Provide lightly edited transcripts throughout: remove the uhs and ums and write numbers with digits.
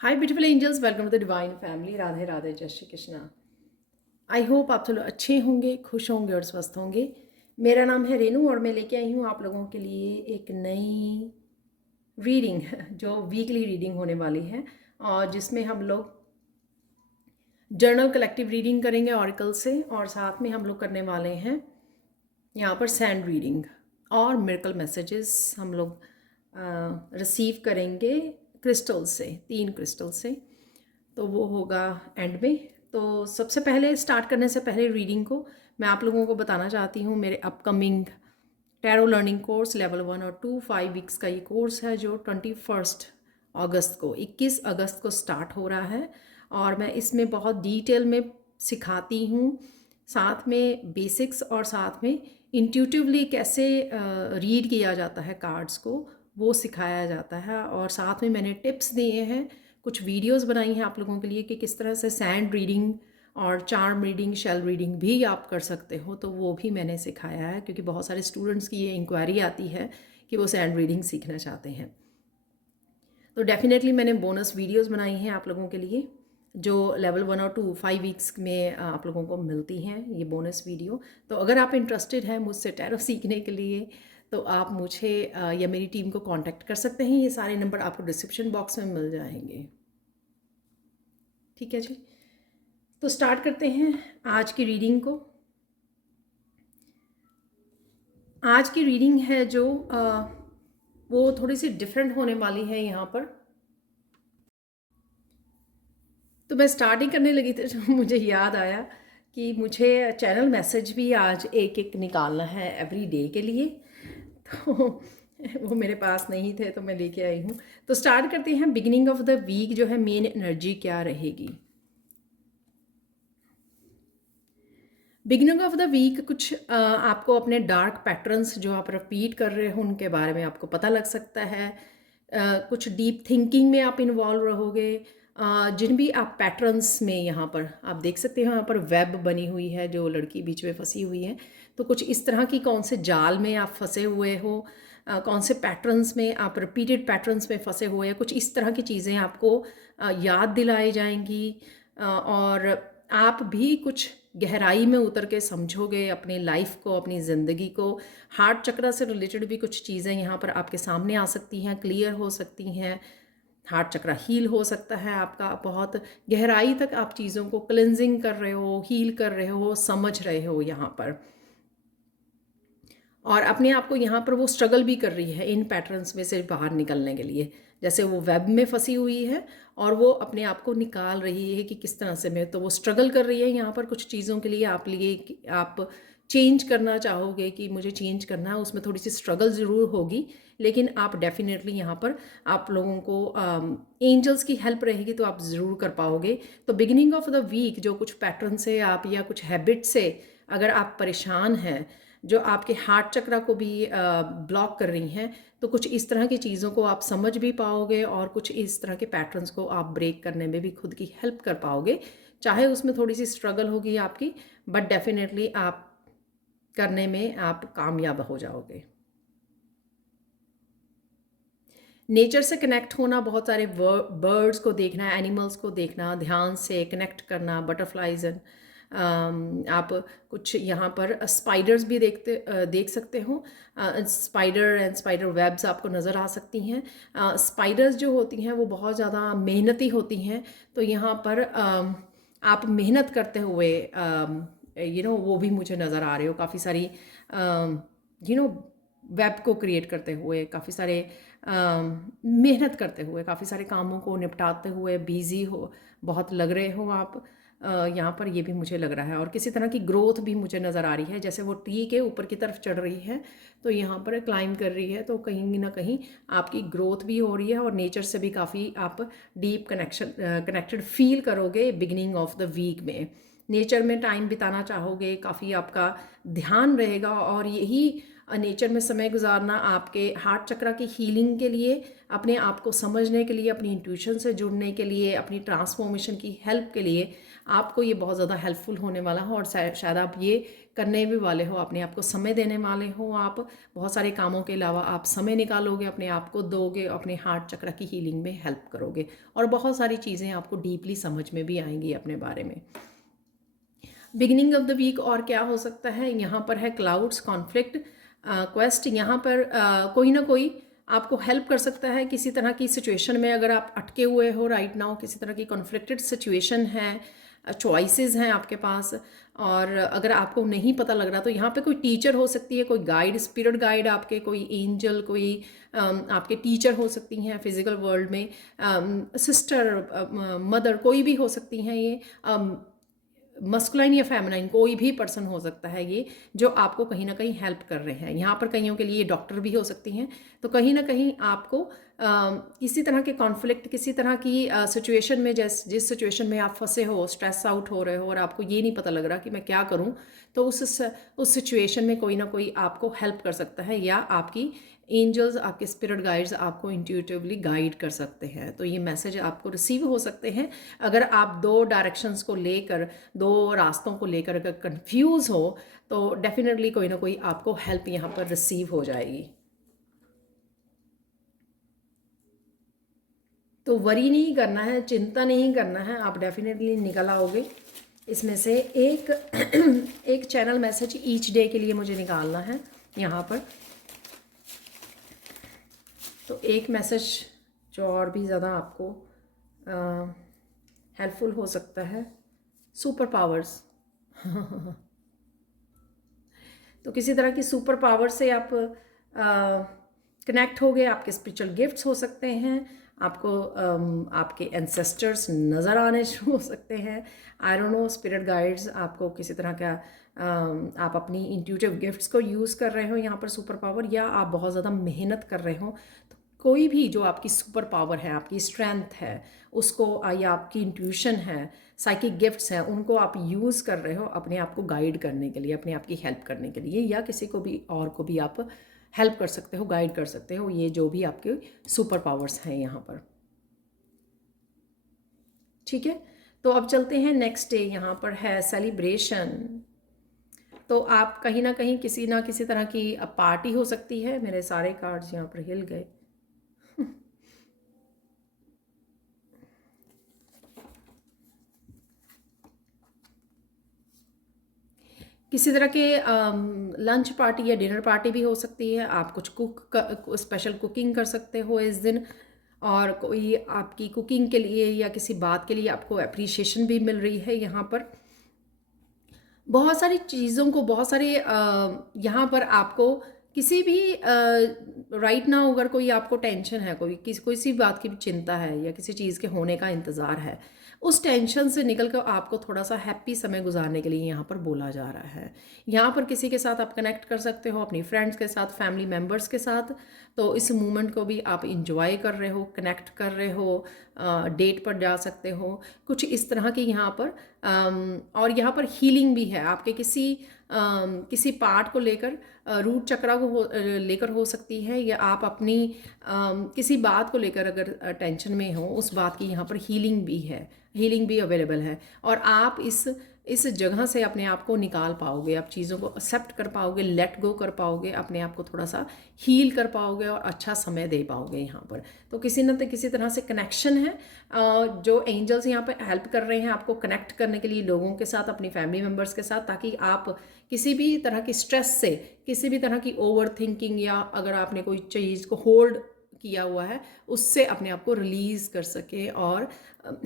Hi beautiful angels, welcome to the divine family. Radhe Radhe, जय Shri Krishna. I hope आप सब लोग अच्छे होंगे, खुश होंगे और स्वस्थ होंगे। मेरा नाम है रेनू और मैं लेके आई हूँ आप लोगों के लिए एक नई रीडिंग जो वीकली रीडिंग होने वाली है और जिसमें हम लोग जर्नल कलेक्टिव रीडिंग करेंगे ऑरिकल से, और साथ में हम लोग करने वाले हैं यहाँ पर सैंड रीडिंग और मिरेकल मैसेजेस हम लोग रिसीव करेंगे क्रिस्टल से, 3 क्रिस्टल से। तो वो होगा एंड में। तो सबसे पहले स्टार्ट करने से पहले रीडिंग को मैं आप लोगों को बताना चाहती हूँ मेरे upcoming tarot learning course level 1 और 2 5 वीक्स का ये कोर्स है जो 21 अगस्त को स्टार्ट हो रहा है। और मैं इसमें बहुत डिटेल में सिखाती हूँ, साथ में बेसिक्स और साथ में इंट्यूटिवली कैसे रीड किया जाता है कार्ड्स को, वो सिखाया जाता है। और साथ में मैंने टिप्स दिए हैं, कुछ वीडियोस बनाई हैं आप लोगों के लिए कि किस तरह से सैंड रीडिंग और चार्म रीडिंग, शेल रीडिंग भी आप कर सकते हो। तो वो भी मैंने सिखाया है क्योंकि बहुत सारे स्टूडेंट्स की ये इंक्वायरी आती है कि वो सैंड रीडिंग सीखना चाहते हैं। तो डेफिनेटली मैंने बोनस वीडियोस बनाई हैं आप लोगों के लिए जो लेवल 1 और 2 5 वीक्स में आप लोगों को मिलती हैं ये बोनस वीडियो। तो अगर आप इंटरेस्टेड हैं मुझसे टैरो सीखने के लिए तो आप मुझे या मेरी टीम को कांटेक्ट कर सकते हैं। ये सारे नंबर आपको डिस्क्रिप्शन बॉक्स में मिल जाएंगे। ठीक है जी, तो स्टार्ट करते हैं आज की रीडिंग को। आज की रीडिंग है जो वो थोड़ी सी डिफरेंट होने वाली है यहाँ पर। तो मैं स्टार्टिंग करने लगी थी तो मुझे याद आया कि मुझे चैनल मैसेज भी आज एक एक निकालना है एवरी डे के लिए। तो वो मेरे पास नहीं थे तो मैं लेके आई हूँ। तो स्टार्ट करते हैं। बिगिनिंग ऑफ द वीक जो है, मेन एनर्जी क्या रहेगी। बिगिनिंग ऑफ द वीक कुछ आपको अपने डार्क पैटर्न्स जो आप रिपीट कर रहे हो उनके बारे में आपको पता लग सकता है। कुछ डीप थिंकिंग में आप इन्वॉल्व रहोगे। जिन भी आप पैटर्न्स में यहाँ पर आप देख सकते हो, यहाँ पर वेब बनी हुई है जो लड़की बीच में फंसी हुई है। तो कुछ इस तरह की कौन से जाल में आप फंसे हुए हो, कौन से पैटर्न्स में आप रिपीटेड पैटर्न्स में फंसे हुए हैं, कुछ इस तरह की चीज़ें आपको याद दिलाई जाएंगी। और आप भी कुछ गहराई में उतर के समझोगे अपनी लाइफ को, अपनी ज़िंदगी को। हार्ट चक्र से रिलेटेड भी कुछ चीज़ें यहाँ पर आपके सामने आ सकती हैं, क्लियर हो सकती हैं। हार्ट चक्र हील हो सकता है आपका, बहुत गहराई तक आप चीज़ों को क्लिनजिंग कर रहे हो, हील कर रहे हो, समझ रहे हो यहाँ पर। और अपने आप को यहाँ पर वो स्ट्रगल भी कर रही है इन पैटर्न्स में से बाहर निकलने के लिए। जैसे वो वेब में फंसी हुई है और वो अपने आप को निकाल रही है कि किस तरह से। मैं तो वो स्ट्रगल कर रही है यहाँ पर कुछ चीज़ों के लिए। आप चेंज करना चाहोगे कि मुझे चेंज करना है, उसमें थोड़ी सी स्ट्रगल ज़रूर होगी, लेकिन आप डेफिनेटली यहाँ पर आप लोगों को एंजल्स की हेल्प रहेगी तो आप ज़रूर कर पाओगे। तो बिगिनिंग ऑफ द वीक जो कुछ पैटर्न से आप या कुछ हैबिट से अगर आप परेशान हैं जो आपके हार्ट चक्र को भी ब्लॉक कर रही हैं, तो कुछ इस तरह की चीज़ों को आप समझ भी पाओगे और कुछ इस तरह के पैटर्न्स को आप ब्रेक करने में भी खुद की हेल्प कर पाओगे। चाहे उसमें थोड़ी सी स्ट्रगल होगी आपकी, बट डेफिनेटली आप करने में आप कामयाब हो जाओगे। नेचर से कनेक्ट होना, बहुत सारे बर्ड्स को देखना, एनिमल्स को देखना, ध्यान से कनेक्ट करना, बटरफ्लाइज एंड आप कुछ यहाँ पर स्पाइडर्स भी देख सकते हो। स्पाइडर एंड स्पाइडर वेब्स आपको नज़र आ सकती हैं। स्पाइडर्स जो होती हैं वो बहुत ज़्यादा मेहनती होती हैं। तो यहाँ पर आप मेहनत करते हुए वो भी मुझे नज़र आ रहे हो, काफ़ी सारी वेब को क्रिएट करते हुए, काफ़ी सारे मेहनत करते हुए, काफ़ी सारे कामों को निपटाते हुए बिजी हो, बहुत लग रहे हो आप। यहाँ पर ये भी मुझे लग रहा है। और किसी तरह की ग्रोथ भी मुझे नज़र आ रही है, जैसे वो ट्री के ऊपर की तरफ चढ़ रही है तो यहाँ पर क्लाइंब कर रही है, तो कहीं ना कहीं आपकी ग्रोथ भी हो रही है और नेचर से भी काफ़ी आप डीप कनेक्टेड फील करोगे बिगिनिंग ऑफ द वीक में। नेचर में टाइम बिताना चाहोगे, काफ़ी आपका ध्यान रहेगा और यही नेचर में समय गुजारना आपके हार्ट चक्र की हीलिंग के लिए, अपने आप को समझने के लिए, अपनी इंट्यूशन से जुड़ने के लिए, अपनी ट्रांसफॉर्मेशन की हेल्प के लिए आपको ये बहुत ज़्यादा हेल्पफुल होने वाला हो। और शायद आप ये करने भी वाले हो, अपने आप को समय देने वाले हो। आप बहुत सारे कामों के अलावा आप समय निकालोगे, अपने आप को दोगे, अपने हार्ट चक्र की हीलिंग में हेल्प करोगे और बहुत सारी चीज़ें आपको डीपली समझ में भी आएंगी अपने बारे में। बिगिनिंग ऑफ द वीक और क्या हो सकता है, यहाँ पर है क्लाउड्स, कॉन्फ्लिक्ट, क्वेस्ट। यहाँ पर कोई ना कोई आपको हेल्प कर सकता है किसी तरह की सिचुएशन में। अगर आप अटके हुए हो राइट नाउ, किसी तरह की कॉन्फ्लिक्टेड सिचुएशन है, चॉइसेस हैं आपके पास, और अगर आपको नहीं पता लग रहा तो यहाँ पे कोई टीचर हो सकती है, कोई गाइड, स्पिरिट गाइड आपके, कोई एंजल, कोई आपके टीचर हो सकती हैं फिजिकल वर्ल्ड में, सिस्टर, मदर, कोई भी हो सकती हैं ये, मस्कुलाइन या फेमिनाइन कोई भी पर्सन हो सकता है ये, जो आपको कहीं ना कहीं हेल्प कर रहे हैं। यहाँ पर कईयों के लिए डॉक्टर भी हो सकती हैं। तो कहीं ना कहीं आपको किसी तरह के कॉन्फ्लिक्ट, किसी तरह की सिचुएशन में, जिस सिचुएशन में आप फंसे हो, स्ट्रेस आउट हो रहे हो और आपको ये नहीं पता लग रहा कि मैं क्या करूँ, तो उस सिचुएशन में कोई ना कोई आपको हेल्प कर सकता है, या आपकी एंजल्स, आपके स्पिरिट गाइड्स आपको इंट्यूटिवली गाइड कर सकते हैं। तो ये मैसेज आपको रिसीव हो सकते हैं। अगर आप दो डायरेक्शंस को लेकर, दो रास्तों को लेकर अगर कंफ्यूज हो, तो डेफिनेटली कोई ना कोई आपको हेल्प यहाँ पर रिसीव हो जाएगी। तो वरी नहीं करना है, चिंता नहीं करना है, आप डेफिनेटली निकल आओगे इसमें से। एक एक चैनल मैसेज ईच डे के लिए मुझे निकालना है यहाँ पर। तो एक मैसेज जो और भी ज़्यादा आपको हेल्पफुल हो सकता है, सुपर पावर्स। तो किसी तरह की सुपर पावर से आप कनेक्ट हो गए, आपके स्पिरिचुअल गिफ्ट्स हो सकते हैं, आपको आपके एंसेस्टर्स नज़र आने शुरू हो सकते हैं, I don't know, spirit guides आपको किसी तरह का, आप अपनी इंट्यूटिव गिफ्ट्स को यूज़ कर रहे हो यहाँ पर सुपर पावर, या आप बहुत ज़्यादा मेहनत कर रहे हो। तो कोई भी जो आपकी सुपर पावर है, आपकी स्ट्रेंथ है, उसको, या आपकी इंट्यूशन है, साइकिक गिफ्ट्स हैं, उनको आप यूज़ कर रहे हो अपने आप को गाइड करने के लिए, अपने आप की हेल्प करने के लिए, या किसी को भी और को भी आप हेल्प कर सकते हो, गाइड कर सकते हो। ये जो भी आपके सुपर पावर्स हैं यहाँ पर, ठीक है। तो अब चलते हैं नेक्स्ट डे। यहाँ पर है सेलिब्रेशन। तो आप कहीं ना किसी तरह की पार्टी हो सकती है। मेरे सारे कार्ड्स यहाँ पर हिल गए। किसी तरह के लंच पार्टी या डिनर पार्टी भी हो सकती है। आप कुछ स्पेशल कुकिंग कर सकते हो इस दिन, और कोई आपकी कुकिंग के लिए या किसी बात के लिए आपको अप्रिसिएशन भी मिल रही है यहाँ पर। बहुत सारी चीज़ों को, बहुत सारे यहाँ पर आपको किसी भी राइट नाउ अगर कोई आपको टेंशन है, कोई सी बात की चिंता है या किसी चीज़ के होने का इंतज़ार है, उस टेंशन से निकल कर आपको थोड़ा सा हैप्पी समय गुजारने के लिए यहाँ पर बोला जा रहा है। यहाँ पर किसी के साथ आप कनेक्ट कर सकते हो, अपनी फ्रेंड्स के साथ, फैमिली मेम्बर्स के साथ। तो इस मोमेंट को भी आप इंजॉय कर रहे हो, कनेक्ट कर रहे हो, डेट पर जा सकते हो, कुछ इस तरह की यहाँ पर। और यहाँ पर हीलिंग भी है आपके किसी पार्ट को लेकर, रूट चक्रा को लेकर हो सकती है, या आप अपनी किसी बात को लेकर अगर टेंशन में हो, उस बात की यहाँ पर हीलिंग भी है, हीलिंग भी अवेलेबल है। और आप इस जगह से अपने आप को निकाल पाओगे, आप चीज़ों को एक्सेप्ट कर पाओगे, लेट गो कर पाओगे, अपने आप को थोड़ा सा हील कर पाओगे और अच्छा समय दे पाओगे यहाँ पर। तो किसी न किसी तरह से कनेक्शन है, जो एंजल्स यहाँ पर हेल्प कर रहे हैं आपको कनेक्ट करने के लिए लोगों के साथ, अपनी फैमिली मेम्बर्स के साथ, ताकि आप किसी भी तरह की स्ट्रेस से, किसी भी तरह की ओवर थिंकिंग, या अगर आपने कोई चीज़ को होल्ड किया हुआ है, उससे अपने आप को रिलीज़ कर सकें और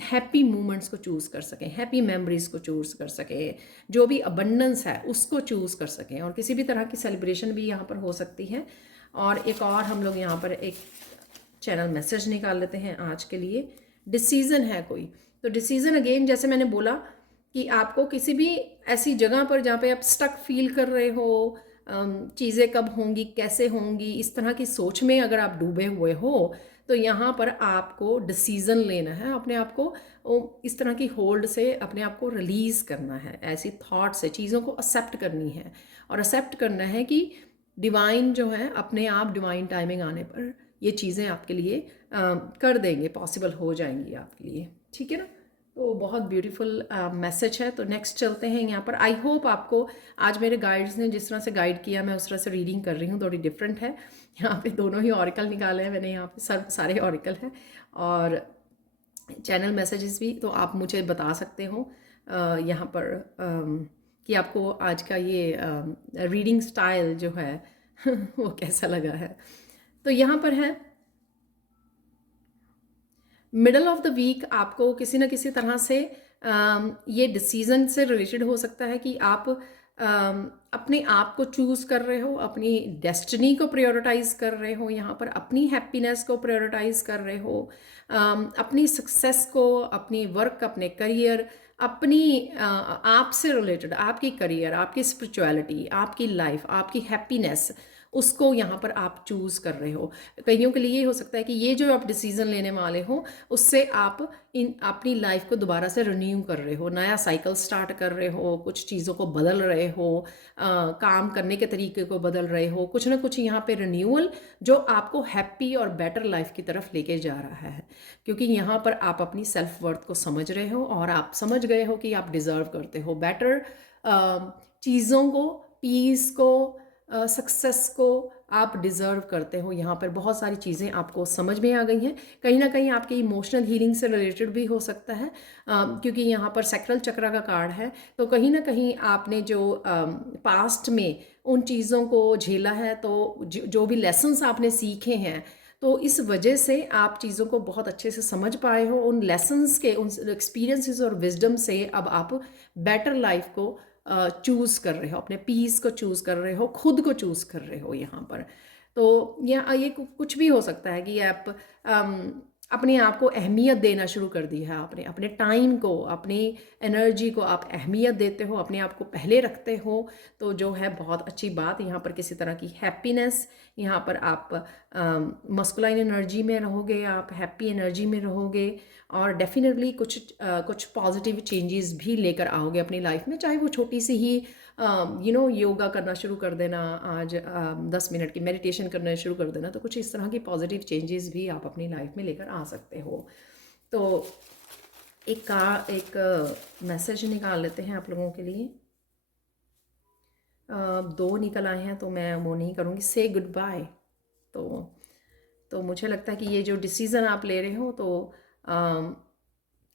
हैप्पी मोमेंट्स को चूज़ कर सकें, हैप्पी मेमोरीज़ को चूज़ कर सकें, जो भी अबंडेंस है उसको चूज़ कर सकें। और किसी भी तरह की सेलिब्रेशन भी यहाँ पर हो सकती है। और एक और हम लोग यहाँ पर एक चैनल मैसेज निकाल लेते हैं आज के लिए। डिसीज़न है कोई, तो डिसीज़न अगेन, जैसे मैंने बोला कि आपको किसी भी ऐसी जगह पर जहाँ पे आप स्टक फील कर रहे हो, चीज़ें कब होंगी, कैसे होंगी, इस तरह की सोच में अगर आप डूबे हुए हो, तो यहाँ पर आपको डिसीज़न लेना है, अपने आप को इस तरह की होल्ड से अपने आप को रिलीज़ करना है, ऐसी थॉट से चीज़ों को एक्सेप्ट करनी है। और एक्सेप्ट करना है कि डिवाइन जो है अपने आप डिवाइन टाइमिंग आने पर ये चीज़ें आपके लिए कर देंगे, पॉसिबल हो जाएंगी आपके लिए, ठीक है ना। तो बहुत ब्यूटीफुल मैसेज है। तो नेक्स्ट चलते हैं यहाँ पर। आई होप आपको आज मेरे गाइड्स ने जिस तरह से गाइड किया, मैं उस तरह से रीडिंग कर रही हूँ, थोड़ी डिफरेंट है। यहाँ पे दोनों ही ऑरिकल निकाले हैं मैंने, यहाँ पे सारे ऑरिकल हैं और चैनल मैसेजेस भी। तो आप मुझे बता सकते हो यहाँ पर कि आपको आज का ये रीडिंग स्टाइल जो है वो कैसा लगा है। तो यहाँ पर है मिडल ऑफ द वीक आपको किसी न किसी तरह से ये डिसीजन से रिलेटेड हो सकता है कि आप अपने आप को चूज़ कर रहे हो, अपनी डेस्टिनी को प्रायोरिटाइज कर रहे हो, यहाँ पर अपनी हैप्पीनेस को प्रायोरिटाइज कर रहे हो, अपनी सक्सेस को, अपनी वर्क, अपने करियर, अपनी आप से रिलेटेड आपकी करियर, आपकी स्पिरिचुअलिटी, आपकी लाइफ, आपकी हैप्पीनेस, उसको यहाँ पर आप चूज़ कर रहे हो। कईयों के लिए ये हो सकता है कि ये जो आप डिसीज़न लेने वाले हो उससे आप अपनी लाइफ को दोबारा से रिन्यू कर रहे हो, नया साइकिल स्टार्ट कर रहे हो, कुछ चीज़ों को बदल रहे हो, काम करने के तरीके को बदल रहे हो, कुछ ना कुछ यहाँ पे रिन्यूअल जो आपको हैप्पी और बेटर लाइफ की तरफ लेके जा रहा है। क्योंकि यहाँ पर आप अपनी सेल्फ वर्थ को समझ रहे हो और आप समझ गए हो कि आप डिज़र्व करते हो बेटर चीज़ों को, पीस को, सक्सेस को आप डिज़र्व करते हो। यहाँ पर बहुत सारी चीज़ें आपको समझ में आ गई हैं। कहीं ना कहीं आपकी इमोशनल हीलिंग से रिलेटेड भी हो सकता है, क्योंकि यहाँ पर सैक्रल चक्र का कार्ड है। तो कहीं ना कहीं आपने जो पास्ट में उन चीज़ों को झेला है, तो जो भी लेसन्स आपने सीखे हैं, तो इस वजह से आप चीज़ों को बहुत अच्छे से समझ पाए हो। उन लेसन्स के, उन एक्सपीरियंसेस और विजडम से अब आप बेटर लाइफ को चूज़ कर रहे हो, अपने पीस को चूज़ कर रहे हो, खुद को चूज़ कर रहे हो यहाँ पर। तो ये कुछ भी हो सकता है कि आप अपने आप को अहमियत देना शुरू कर दी है आपने, अपने टाइम को, अपनी एनर्जी को आप अहमियत देते हो, अपने आप को पहले रखते हो। तो जो है बहुत अच्छी बात, यहाँ पर किसी तरह की हैप्पीनेस, यहाँ पर आप मस्कुलाइन एनर्जी में रहोगे, आप हैप्पी एनर्जी में रहोगे और डेफिनेटली कुछ पॉजिटिव चेंजेस भी लेकर आओगे अपनी लाइफ में। चाहे वो छोटी सी ही योगा करना शुरू कर देना, आज 10 मिनट की मेडिटेशन करना शुरू कर देना, तो कुछ इस तरह की पॉजिटिव चेंजेस भी आप अपनी लाइफ में लेकर आ सकते हो। तो एक मैसेज निकाल लेते हैं आप लोगों के लिए। 2 निकल आए हैं तो मैं वो नहीं करूँगी, से गुड बाय। तो मुझे लगता है कि ये जो डिसीज़न आप ले रहे हो, तो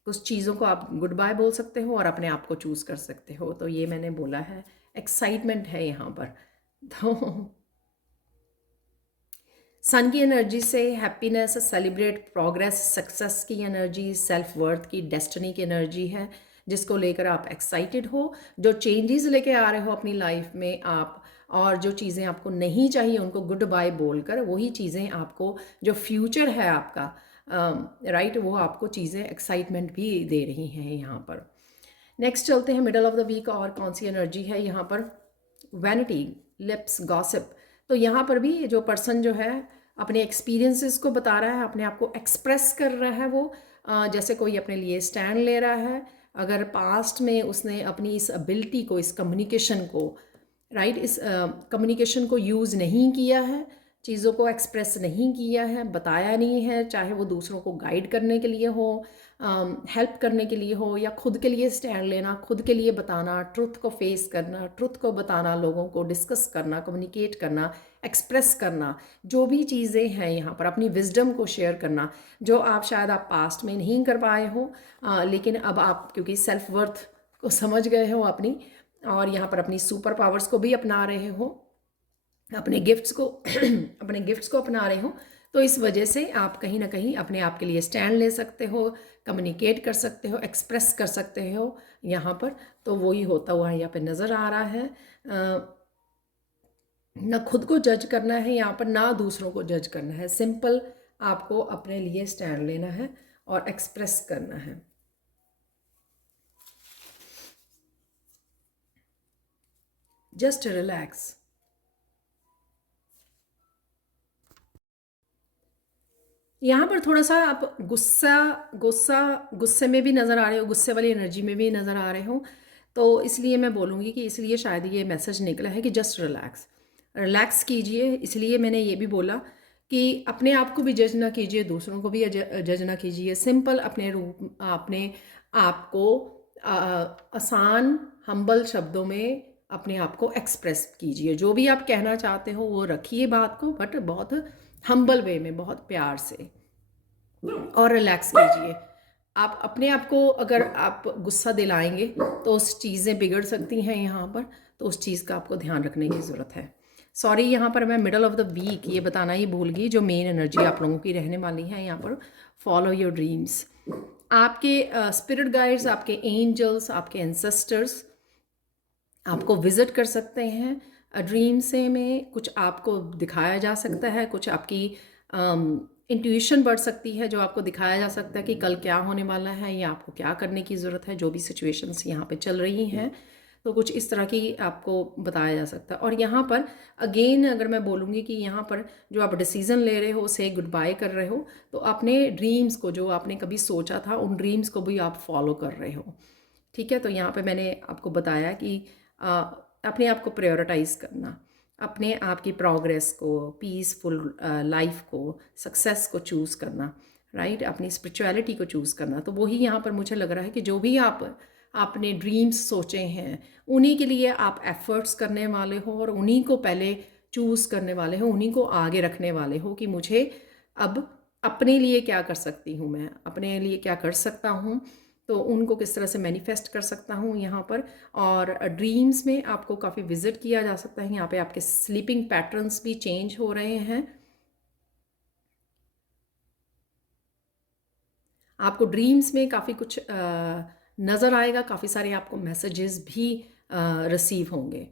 कुछ चीज़ों को आप गुड बाय बोल सकते हो और अपने आप को चूज़ कर सकते हो। तो ये मैंने बोला है, एक्साइटमेंट है यहाँ पर। तो सन की एनर्जी से हैप्पीनेस, सेलिब्रेट, प्रोग्रेस, सक्सेस की एनर्जी, सेल्फ वर्थ की, डेस्टिनी की एनर्जी है, जिसको लेकर आप एक्साइटेड हो। जो चेंजेस लेके आ रहे हो अपनी लाइफ में आप, और जो चीज़ें आपको नहीं चाहिए उनको गुड बाय बोलकर वही चीज़ें आपको, जो फ्यूचर है आपका, राइट, वो आपको चीज़ें एक्साइटमेंट भी दे रही हैं यहाँ पर। नेक्स्ट चलते हैं मिडल ऑफ द वीक, और कौन सी एनर्जी है यहाँ पर। Vanity, lips, gossip. तो यहाँ पर भी जो पर्सन जो है अपने एक्सपीरियंसेस को बता रहा है, अपने आप को एक्सप्रेस कर रहा है, वो जैसे कोई अपने लिए स्टैंड ले रहा है। अगर पास्ट में उसने अपनी इस एबिलिटी को, इस कम्युनिकेशन को, राइट, इस कम्युनिकेशन को यूज़ नहीं किया है, चीज़ों को एक्सप्रेस नहीं किया है, बताया नहीं है, चाहे वो दूसरों को गाइड करने के लिए हो, हेल्प करने के लिए हो, या खुद के लिए स्टैंड लेना, खुद के लिए बताना, ट्रुथ को फेस करना, ट्रुथ को बताना, लोगों को डिस्कस करना, कम्युनिकेट करना, एक्सप्रेस करना, जो भी चीज़ें हैं यहाँ पर अपनी विजडम को शेयर करना, जो आप पास्ट में नहीं कर पाए हो, लेकिन अब आप क्योंकि सेल्फ वर्थ को समझ गए हो अपनी, और यहाँ पर अपनी सुपर पावर्स को भी अपना रहे हो, अपने गिफ्ट्स को अपने गिफ्ट्स को अपना रहे हो, तो इस वजह से आप कहीं ना कहीं अपने आप के लिए स्टैंड ले सकते हो, कम्युनिकेट कर सकते हो, एक्सप्रेस कर सकते हो यहाँ पर। तो वही होता हुआ यहाँ पे नज़र आ रहा है। ना खुद को जज करना है यहाँ पर, ना दूसरों को जज करना है, सिंपल आपको अपने लिए स्टैंड लेना है और एक्सप्रेस करना है। Just relax. यहाँ पर थोड़ा सा आप गुस्से में भी नज़र आ रहे हो, गुस्से वाली एनर्जी में भी नज़र आ रहे हो। तो इसलिए मैं बोलूँगी कि इसलिए शायद ये मैसेज निकला है कि जस्ट रिलैक्स। रिलैक्स कीजिए। इसलिए मैंने ये भी बोला कि अपने आप को भी जज ना कीजिए, दूसरों को भी जज ना कीजिए। सिंपल अपने आप को आसान हम्बल शब्दों में अपने आप को एक्सप्रेस कीजिए। जो भी आप कहना चाहते हो वो रखिए बात को, बट बहुत हम्बल वे में, बहुत प्यार से, और रिलैक्स कीजिए। आप अपने आप को अगर आप गुस्सा दिलाएंगे तो उस चीज़ें बिगड़ सकती हैं यहाँ पर, तो उस चीज़ का आपको ध्यान रखने की ज़रूरत है। सॉरी, यहाँ पर मैं मिडल ऑफ द वीक ये बताना ही भूल गई, जो मेन एनर्जी आप लोगों की रहने वाली है यहाँ पर, फॉलो योर ड्रीम्स। आपके स्पिरिट गाइड्स, आपके एंजल्स, आपके एंसेस्टर्स आपको विजिट कर सकते हैं ड्रीम से में। कुछ आपको दिखाया जा सकता है, कुछ आपकी इंट्यूशन बढ़ सकती है, जो आपको दिखाया जा सकता है कि कल क्या होने वाला है या आपको क्या करने की ज़रूरत है, जो भी सिचुएशंस यहाँ पे चल रही हैं। तो कुछ इस तरह की आपको बताया जा सकता है। और यहाँ पर अगेन अगर मैं बोलूँगी कि यहाँ पर जो आप डिसीज़न ले रहे हो, से गुड बाय कर रहे हो, तो अपने ड्रीम्स को, जो आपने कभी सोचा था, उन ड्रीम्स को भी आप फॉलो कर रहे हो। ठीक है, तो यहाँ पे मैंने आपको बताया कि अपने आप को प्रायोरिटाइज़ करना, अपने आप की प्रोग्रेस को, पीसफुल लाइफ को, सक्सेस को चूज़ करना, राइट, अपनी स्पिरिचुअलिटी को चूज़ करना। तो वही यहाँ पर मुझे लग रहा है कि जो भी आपने ड्रीम्स सोचे हैं, उन्हीं के लिए आप एफर्ट्स करने वाले हो और उन्हीं को पहले चूज़ करने वाले हो, उन्हीं को आगे रखने वाले हो कि मुझे अब अपने लिए क्या कर सकती हूँ, मैं अपने लिए क्या कर सकता हूँ, तो उनको किस तरह से मैनिफेस्ट कर सकता हूँ यहाँ पर। और ड्रीम्स में आपको काफ़ी विजिट किया जा सकता है। यहाँ पे आपके स्लीपिंग पैटर्न्स भी चेंज हो रहे हैं। आपको ड्रीम्स में काफ़ी कुछ नज़र आएगा, काफ़ी सारे आपको मैसेजेस भी रिसीव होंगे।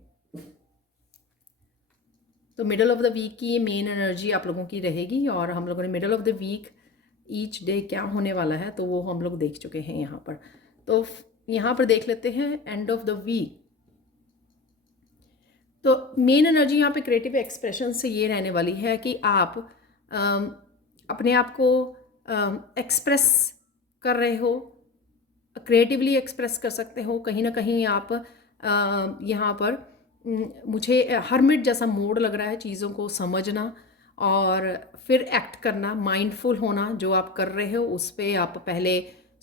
तो मिडल ऑफ द वीक की ये मेन एनर्जी आप लोगों की रहेगी। और हम लोगों ने middle of the week each day क्या होने वाला है तो वो हम लोग देख चुके हैं यहाँ पर। तो यहाँ पर देख लेते हैं एंड ऑफ द वीक। तो मेन एनर्जी यहाँ पे क्रिएटिव एक्सप्रेशन से ये रहने वाली है कि आप अपने आप को एक्सप्रेस कर रहे हो, क्रिएटिवली एक्सप्रेस कर सकते हो। कहीं ना कहीं आप यहाँ पर मुझे हरमिट जैसा मोड लग रहा है, चीज़ों को समझना और फिर एक्ट करना, माइंडफुल होना। जो आप कर रहे हो उस पर आप पहले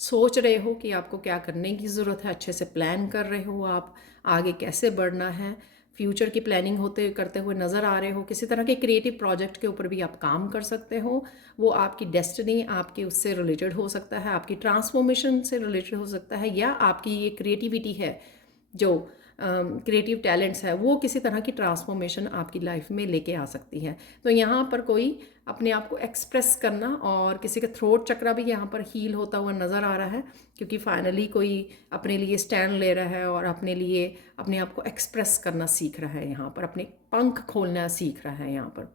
सोच रहे हो कि आपको क्या करने की ज़रूरत है, अच्छे से प्लान कर रहे हो आप आगे कैसे बढ़ना है, फ्यूचर की प्लानिंग होते करते हुए नज़र आ रहे हो। किसी तरह के क्रिएटिव प्रोजेक्ट के ऊपर भी आप काम कर सकते हो। वो आपकी डेस्टिनी, आपके उससे रिलेटेड हो सकता है, आपकी ट्रांसफॉर्मेशन से रिलेटेड हो सकता है, या आपकी ये क्रिएटिविटी है, जो क्रिएटिव टैलेंट्स है, वो किसी तरह की ट्रांसफॉर्मेशन आपकी लाइफ में लेके आ सकती है। तो यहाँ पर कोई अपने आप को एक्सप्रेस करना, और किसी का थ्रोट चक्रा भी यहाँ पर हील होता हुआ नज़र आ रहा है, क्योंकि फाइनली कोई अपने लिए स्टैंड ले रहा है और अपने लिए अपने आप को एक्सप्रेस करना सीख रहा है, यहाँ पर अपने पंख खोलना सीख रहा है यहाँ पर।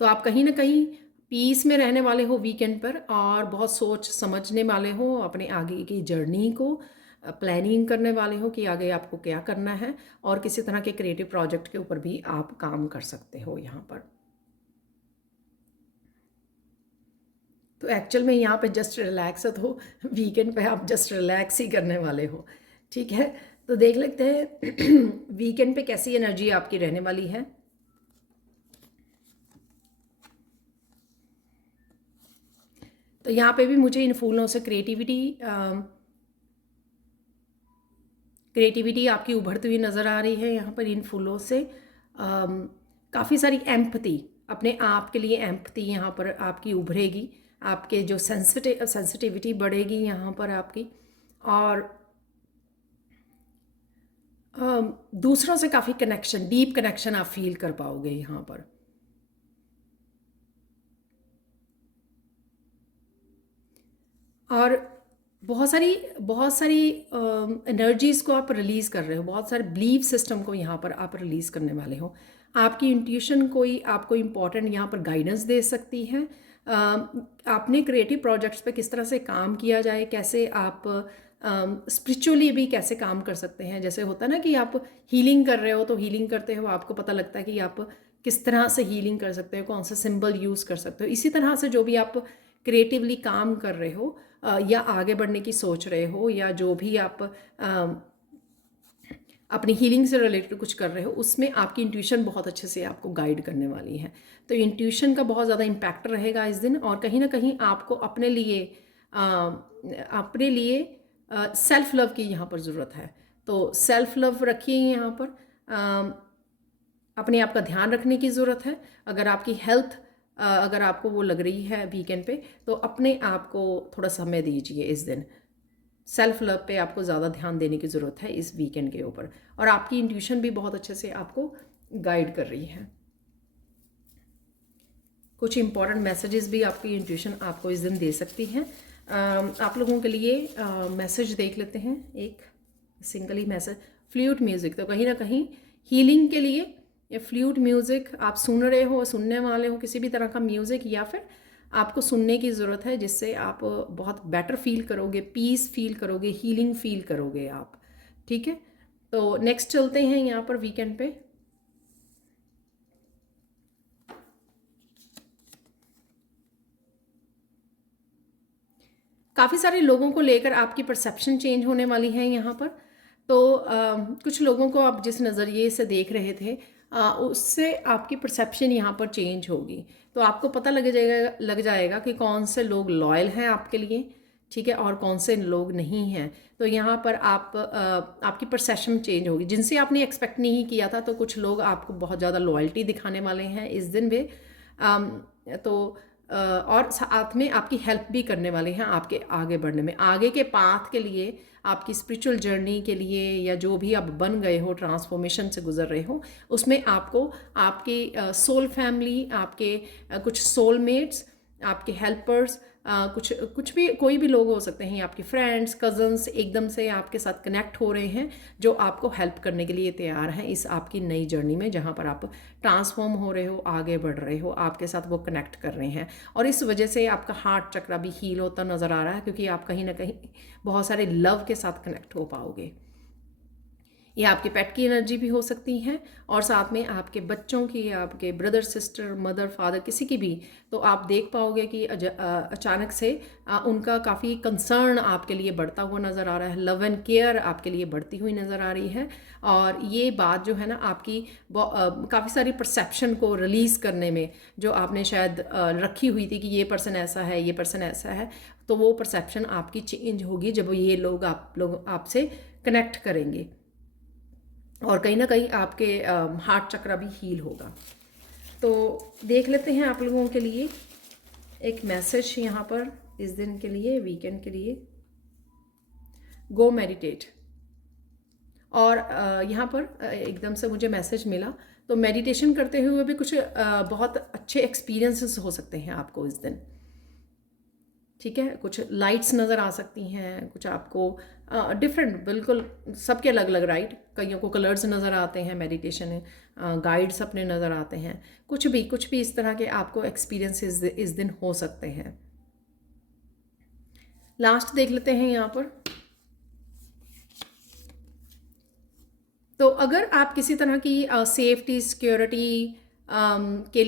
तो आप कहीं ना कहीं पीस में रहने वाले हो वीकेंड पर, और बहुत सोच समझने वाले हो, अपने आगे की जर्नी को प्लानिंग करने वाले हो कि आगे आपको क्या करना है, और किसी तरह के क्रिएटिव प्रोजेक्ट के ऊपर भी आप काम कर सकते हो यहाँ पर। तो एक्चुअल में यहाँ पे जस्ट रिलैक्स हो, वीकेंड पे आप जस्ट रिलैक्स ही करने वाले हो। ठीक है, तो देख लेते हैं वीकेंड पे कैसी एनर्जी आपकी रहने वाली है। तो यहाँ पे भी मुझे इन फूलों से क्रिएटिविटी आपकी उभरती हुई नज़र आ रही है। यहाँ पर इन फूलों से काफ़ी सारी एम्पथी, अपने आप के लिए एम्पथी यहाँ पर आपकी उभरेगी, आपके जो सेंसिटिविटी बढ़ेगी यहाँ पर आपकी, और दूसरों से काफ़ी कनेक्शन, डीप कनेक्शन आप फील कर पाओगे यहाँ पर। और बहुत सारी एनर्जीज़ को आप रिलीज़ कर रहे हो, बहुत सारे बिलीफ सिस्टम को यहाँ पर आप रिलीज़ करने वाले हो। आपकी इंट्यूशन कोई आपको इम्पॉर्टेंट यहाँ पर गाइडेंस दे सकती है। आपने क्रिएटिव प्रोजेक्ट्स पे किस तरह से काम किया जाए, कैसे आप स्पिरिचुअली भी कैसे काम कर सकते हैं। जैसे होता है ना कि आप हीलिंग कर रहे हो, तो हीलिंग करते हो आपको पता लगता है कि आप किस तरह से हीलिंग कर सकते हो, कौन सा सिंबल यूज़ कर सकते हो। इसी तरह से जो भी आप क्रिएटिवली काम कर रहे हो, या आगे बढ़ने की सोच रहे हो, या जो भी आप अपनी हीलिंग से रिलेटेड कुछ कर रहे हो, उसमें आपकी इंट्यूशन बहुत अच्छे से आपको गाइड करने वाली है। तो इंट्यूशन का बहुत ज़्यादा इम्पैक्ट रहेगा इस दिन, और कहीं ना कहीं आपको अपने लिए सेल्फ लव की यहाँ पर ज़रूरत है। तो सेल्फ लव रखिए यहाँ पर। अपने आप का ध्यान रखने की ज़रूरत है। अगर आपकी हेल्थ अगर आपको वो लग रही है वीकेंड पे, तो अपने आप को थोड़ा समय दीजिए इस दिन। सेल्फ लव पे आपको ज़्यादा ध्यान देने की ज़रूरत है इस वीकेंड के ऊपर, और आपकी इंट्यूशन भी बहुत अच्छे से आपको गाइड कर रही है। कुछ इंपॉर्टेंट मैसेजेस भी आपकी इंट्यूशन आपको इस दिन दे सकती है। आप लोगों के लिए मैसेज देख लेते हैं, एक सिंगल ही मैसेज। फ्लूट म्यूज़िक, तो कहीं ना कहीं हीलिंग के लिए ये फ्लूट म्यूज़िक आप सुन रहे हो, सुनने वाले हो किसी भी तरह का म्यूज़िक, या फिर आपको सुनने की ज़रूरत है, जिससे आप बहुत बेटर फील करोगे, पीस फील करोगे, हीलिंग फील करोगे आप। ठीक है, तो नेक्स्ट चलते हैं यहाँ पर वीकेंड पे। काफ़ी सारे लोगों को लेकर आपकी परसेप्शन चेंज होने वाली है यहाँ पर। तो कुछ लोगों को आप जिस नज़रिए से देख रहे थे, उससे आपकी परसेप्शन यहाँ पर चेंज होगी। तो आपको पता लग जाएगा कि कौन से लोग लॉयल हैं आपके लिए, ठीक है, और कौन से लोग नहीं हैं। तो यहाँ पर आपकी परसेप्शन चेंज होगी। जिनसे आपने एक्सपेक्ट नहीं किया था, तो कुछ लोग आपको बहुत ज़्यादा लॉयल्टी दिखाने वाले हैं इस दिन भी। तो और साथ में आपकी हेल्प भी करने वाले हैं आपके आगे बढ़ने में, आगे के पाथ के लिए, आपकी स्पिरिचुअल जर्नी के लिए, या जो भी आप बन गए हो, ट्रांसफॉर्मेशन से गुजर रहे हो, उसमें आपको आपकी सोल फैमिली, आपके कुछ सोलमेट्स, आपके हेल्पर्स, कुछ भी, कोई भी लोग हो सकते हैं, आपके फ्रेंड्स, कज़न्स एकदम से आपके साथ कनेक्ट हो रहे हैं, जो आपको हेल्प करने के लिए तैयार हैं इस आपकी नई जर्नी में, जहाँ पर आप ट्रांसफॉर्म हो रहे हो, आगे बढ़ रहे हो, आपके साथ वो कनेक्ट कर रहे हैं। और इस वजह से आपका हार्ट चक्र भी हील होता नज़र आ रहा है, क्योंकि आप कहीं ना कहीं बहुत सारे लव के साथ कनेक्ट हो पाओगे। ये आपके पेट की एनर्जी भी हो सकती है, और साथ में आपके बच्चों की, आपके ब्रदर सिस्टर, मदर फादर, किसी की भी। तो आप देख पाओगे कि अचानक से उनका काफ़ी कंसर्न आपके लिए बढ़ता हुआ नज़र आ रहा है, लव एंड केयर आपके लिए बढ़ती हुई नज़र आ रही है। और ये बात जो है ना, आपकी काफ़ी सारी परसेप्शन को रिलीज़ करने में, जो आपने शायद रखी हुई थी कि ये पर्सन ऐसा है, ये पर्सन ऐसा है, तो वो परसेप्शन आपकी चेंज होगी जब ये लोग आपसे कनेक्ट करेंगे, और कहीं ना कहीं आपके हार्ट चक्र भी हील होगा। तो देख लेते हैं आप लोगों के लिए एक मैसेज यहाँ पर इस दिन के लिए, वीकेंड के लिए। गो मेडिटेट। और यहाँ पर एकदम से मुझे मैसेज मिला, तो मेडिटेशन करते हुए भी कुछ बहुत अच्छे एक्सपीरियंसेस हो सकते हैं आपको इस दिन। ठीक है, कुछ लाइट्स नज़र आ सकती हैं, कुछ आपको डिफरेंट, बिल्कुल सबके अलग अलग, राइट, कईयों को कलर्स नज़र आते हैं, मेडिटेशन गाइड्स अपने नज़र आते हैं, कुछ भी इस तरह के आपको एक्सपीरियंस इस दिन हो सकते हैं। लास्ट देख लेते हैं यहाँ पर। तो अगर आप किसी तरह की सेफ्टी सिक्योरिटी के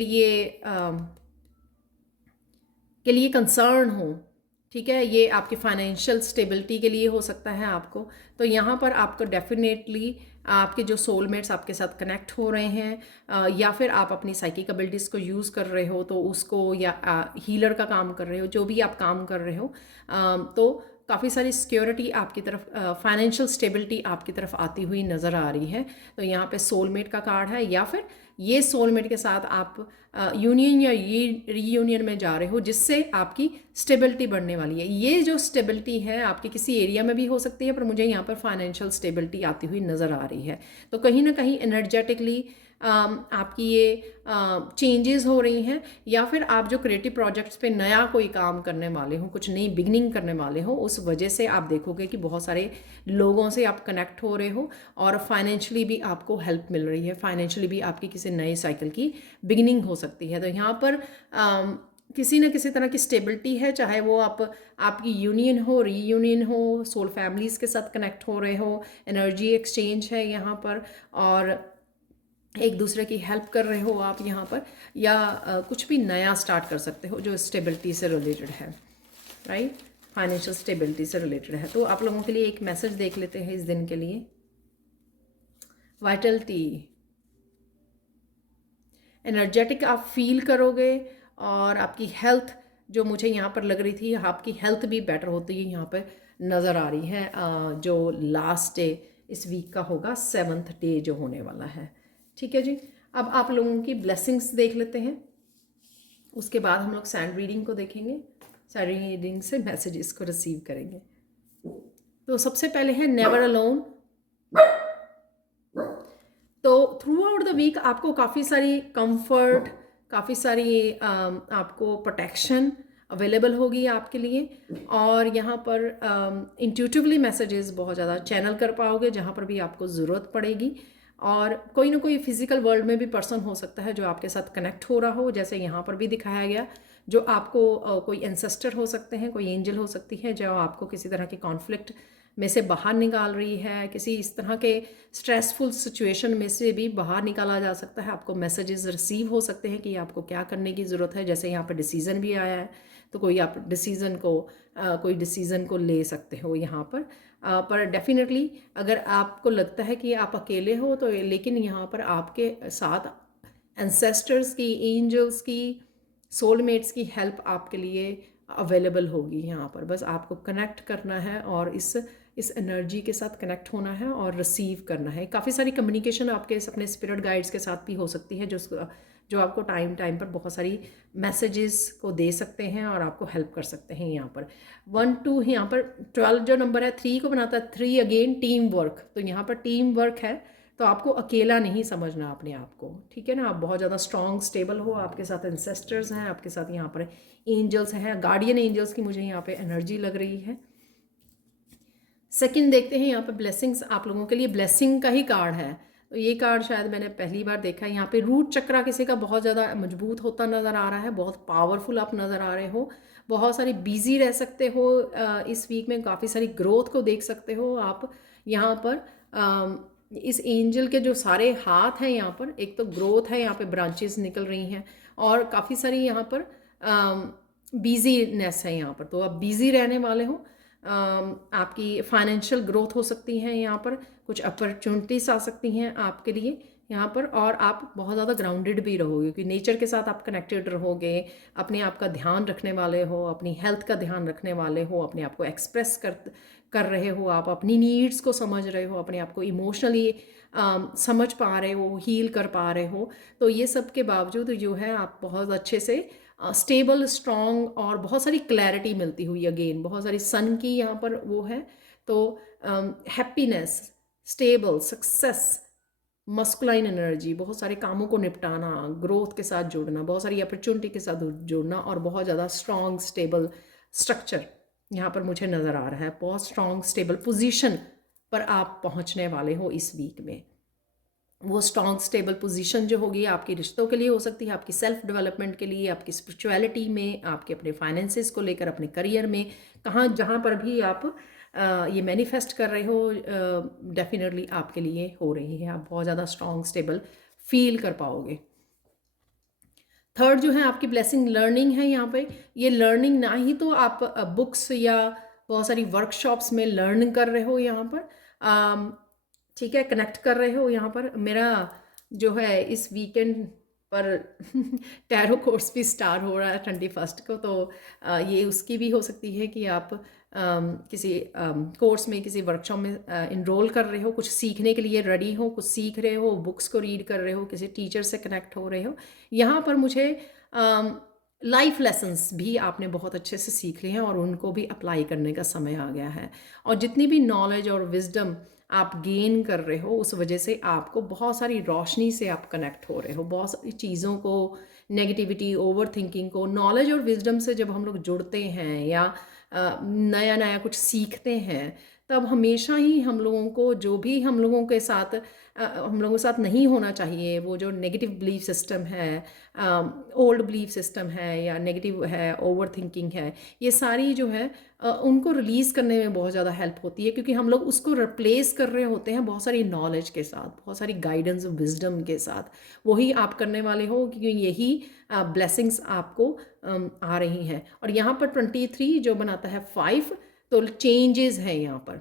लिए कंसर्न हो, ठीक है, ये आपकी फाइनेंशियल स्टेबिलिटी के लिए हो सकता है आपको, तो यहाँ पर आपको डेफिनेटली आपके जो सोलमेट्स आपके साथ कनेक्ट हो रहे हैं, या फिर आप अपनी साइकिक एबिलिटीज़ को यूज़ कर रहे हो, तो उसको, या हीलर का काम कर रहे हो, जो भी आप काम कर रहे हो, तो काफ़ी सारी सिक्योरिटी आपकी तरफ, फाइनेंशियल स्टेबिलिटी आपकी तरफ आती हुई नज़र आ रही है। तो यहाँ पे सोलमेट का कार्ड है, या फिर ये सोलमेट के साथ आप यूनियन या रीयूनियन में जा रहे हो, जिससे आपकी स्टेबिलिटी बढ़ने वाली है। ये जो स्टेबिलिटी है आपकी किसी एरिया में भी हो सकती है, पर मुझे यहाँ पर फाइनेंशियल स्टेबिलिटी आती हुई नज़र आ रही है। तो कहीं ना कहीं एनर्जेटिकली आपकी ये चेंजेस हो रही हैं, या फिर आप जो क्रिएटिव प्रोजेक्ट्स पे नया कोई काम करने वाले हो, कुछ नई बिगनिंग करने वाले हो, उस वजह से आप देखोगे कि बहुत सारे लोगों से आप कनेक्ट हो रहे हो, और फाइनेंशियली भी आपको हेल्प मिल रही है, फाइनेंशियली भी आपकी किसी नए साइकिल की बिगिनिंग हो सकती है। तो यहाँ पर किसी न किसी तरह की स्टेबिलिटी है, चाहे वो आपकी यूनियन हो, रीयूनियन हो, सोल फैमिलीज़ के साथ कनेक्ट हो रहे हो, एनर्जी एक्सचेंज है यहाँ पर, और एक दूसरे की हेल्प कर रहे हो आप यहाँ पर, या कुछ भी नया स्टार्ट कर सकते हो जो स्टेबिलिटी से रिलेटेड है, राइट, फाइनेंशियल स्टेबिलिटी से रिलेटेड है। तो आप लोगों के लिए एक मैसेज देख लेते हैं इस दिन के लिए। वाइटलिटी, एनर्जेटिक आप फील करोगे, और आपकी हेल्थ जो मुझे यहाँ पर लग रही थी, आपकी हेल्थ भी बेटर होती है यहाँ पर नज़र आ रही है। जो लास्ट डे इस वीक का होगा, 7th डे जो होने वाला है। ठीक है जी, अब आप लोगों की ब्लेसिंग्स देख लेते हैं, उसके बाद हम लोग सैंड रीडिंग को देखेंगे, सैंड रीडिंग से मैसेजेस को रिसीव करेंगे। तो सबसे पहले है नेवर अलोन। तो थ्रू आउट द वीक आपको काफ़ी सारी कंफर्ट, काफ़ी सारी आपको प्रोटेक्शन अवेलेबल होगी आपके लिए, और यहाँ पर इंट्यूटिवली मैसेजेस बहुत ज़्यादा चैनल कर पाओगे जहाँ पर भी आपको ज़रूरत पड़ेगी। और कोई ना कोई फिजिकल वर्ल्ड में भी पर्सन हो सकता है जो आपके साथ कनेक्ट हो रहा हो, जैसे यहाँ पर भी दिखाया गया, जो आपको कोई एंसेस्टर हो सकते हैं, कोई एंजल हो सकती है जो आपको किसी तरह की कॉन्फ्लिक्ट में से बाहर निकाल रही है, किसी इस तरह के स्ट्रेसफुल सिचुएशन में से भी बाहर निकाला जा सकता है। आपको मैसेजेस रिसीव हो सकते हैं कि आपको क्या करने की ज़रूरत है, जैसे यहाँ पर डिसीज़न भी आया है, तो कोई आप कोई डिसीज़न को ले सकते हो यहाँ पर डेफिनेटली अगर आपको लगता है कि आप अकेले हो तो, लेकिन यहाँ पर आपके साथ एंसेस्टर्स की, एंजल्स की, सोलमेट्स की हेल्प आपके लिए अवेलेबल होगी यहाँ पर। बस आपको कनेक्ट करना है और इस एनर्जी के साथ कनेक्ट होना है और रिसीव करना है। काफ़ी सारी कम्युनिकेशन आपके अपने स्पिरिट गाइड्स के साथ भी हो सकती है, जो आपको टाइम टाइम पर बहुत सारी मैसेजेस को दे सकते हैं और आपको हेल्प कर सकते हैं। यहाँ पर 1 2 यहाँ पर 12 जो नंबर है 3 को बनाता है, 3 अगेन टीम वर्क। तो यहाँ पर टीम वर्क है, तो आपको अकेला नहीं समझना अपने आप को, ठीक है ना। आप बहुत ज़्यादा स्ट्रॉन्ग स्टेबल हो, आपके साथ एंसेस्टर्स हैं, आपके साथ यहाँ पर एंजल्स हैं, गार्डियन एंजल्स की मुझे यहाँ पे एनर्जी लग रही है। सेकंड देखते हैं यहाँ पे ब्लेसिंग्स, आप लोगों के लिए ब्लेसिंग का ही कार्ड है। तो ये कार्ड शायद मैंने पहली बार देखा है। यहाँ पे रूट चक्रा किसी का बहुत ज़्यादा मजबूत होता नज़र आ रहा है, बहुत पावरफुल आप नज़र आ रहे हो, बहुत सारी बिजी रह सकते हो इस वीक में, काफ़ी सारी ग्रोथ को देख सकते हो आप यहाँ पर। इस एंजल के जो सारे हाथ हैं यहाँ पर, एक तो ग्रोथ है, यहाँ पे ब्रांचेस निकल रही हैं, और काफ़ी सारी यहाँ पर बिजीनेस है यहाँ पर। तो आप बिजी रहने वाले हो, आपकी फाइनेंशियल ग्रोथ हो सकती है यहाँ पर, कुछ अपॉर्चुनिटीज आ सकती हैं आपके लिए यहाँ पर, और आप बहुत ज़्यादा ग्राउंडेड भी रहोगे क्योंकि नेचर के साथ आप कनेक्टेड रहोगे, अपने आप का ध्यान रखने वाले हो, अपनी हेल्थ का ध्यान रखने वाले हो, अपने आप को एक्सप्रेस कर रहे हो, आप अपनी नीड्स को समझ रहे हो, अपने आप को इमोशनली समझ पा रहे हो, हील कर पा रहे हो। तो ये सब के बावजूद जो है आप बहुत अच्छे से स्टेबल, स्ट्रॉन्ग, और बहुत सारी क्लैरिटी मिलती हुई, अगेन बहुत सारी सन की यहाँ पर वो है। तो happiness, stable, success, masculine energy, बहुत सारे कामों को निपटाना, ग्रोथ के साथ जुड़ना, बहुत सारी अपॉर्चुनिटी के साथ जुड़ना, और बहुत ज़्यादा स्ट्रॉन्ग स्टेबल स्ट्रक्चर यहाँ पर मुझे नज़र आ रहा है। बहुत स्ट्रॉन्ग स्टेबल पोजीशन पर आप पहुँचने वाले हो इस वीक में। वो स्ट्रॉन्ग स्टेबल पोजीशन जो होगी आपके रिश्तों के लिए हो सकती है, आपकी सेल्फ डेवलपमेंट के लिए, आपकी स्पिरिचुअलिटी में, आपके अपने फाइनेंसेस को लेकर, अपने करियर में, जहाँ पर भी आप ये मैनिफेस्ट कर रहे हो, डेफिनेटली आपके लिए हो रही है। आप बहुत ज़्यादा स्ट्रॉन्ग स्टेबल फील कर पाओगे। थर्ड जो है आपकी ब्लेसिंग लर्निंग है यहाँ पे। ये लर्निंग ना ही तो आप बुक्स या बहुत सारी वर्कशॉप्स में लर्न कर रहे हो यहाँ पर, ठीक है, कनेक्ट कर रहे हो यहाँ पर। मेरा जो है इस वीकेंड पर टैरो कोर्स भी स्टार्ट हो रहा है 21 को, तो ये उसकी भी हो सकती है कि आप किसी कोर्स में, किसी वर्कशॉप में इनरोल कर रहे हो, कुछ सीखने के लिए रेडी हो, कुछ सीख रहे हो, बुक्स को रीड कर रहे हो, किसी टीचर से कनेक्ट हो रहे हो। यहाँ पर मुझे लाइफ लेसन्स भी आपने बहुत अच्छे से सीख लिए हैं और उनको भी अप्लाई करने का समय आ गया है। और जितनी भी नॉलेज और विजडम आप गेन कर रहे हो, उस वजह से आपको बहुत सारी रोशनी से आप कनेक्ट हो रहे हो, बहुत सारी चीज़ों को, नेगेटिविटी, ओवर थिंकिंग को, नॉलेज और विजडम से जब हम लोग जुड़ते हैं या नया नया कुछ सीखते हैं, तब हमेशा ही हम लोगों को, जो भी हम लोगों के साथ नहीं होना चाहिए, वो जो नेगेटिव बिलीफ सिस्टम है, ओल्ड बिलीफ सिस्टम है, या नेगेटिव है, ओवर थिंकिंग है, ये सारी जो है उनको रिलीज़ करने में बहुत ज़्यादा हेल्प होती है, क्योंकि हम लोग उसको रिप्लेस कर रहे होते हैं बहुत सारी नॉलेज के साथ, बहुत सारी गाइडेंस, विजडम के साथ। वही आप करने वाले हो, क्योंकि यही ब्लेसिंग्स आपको आ रही हैं। और यहाँ पर 23 जो बनाता है 5, तो चेंजेस हैं यहाँ पर।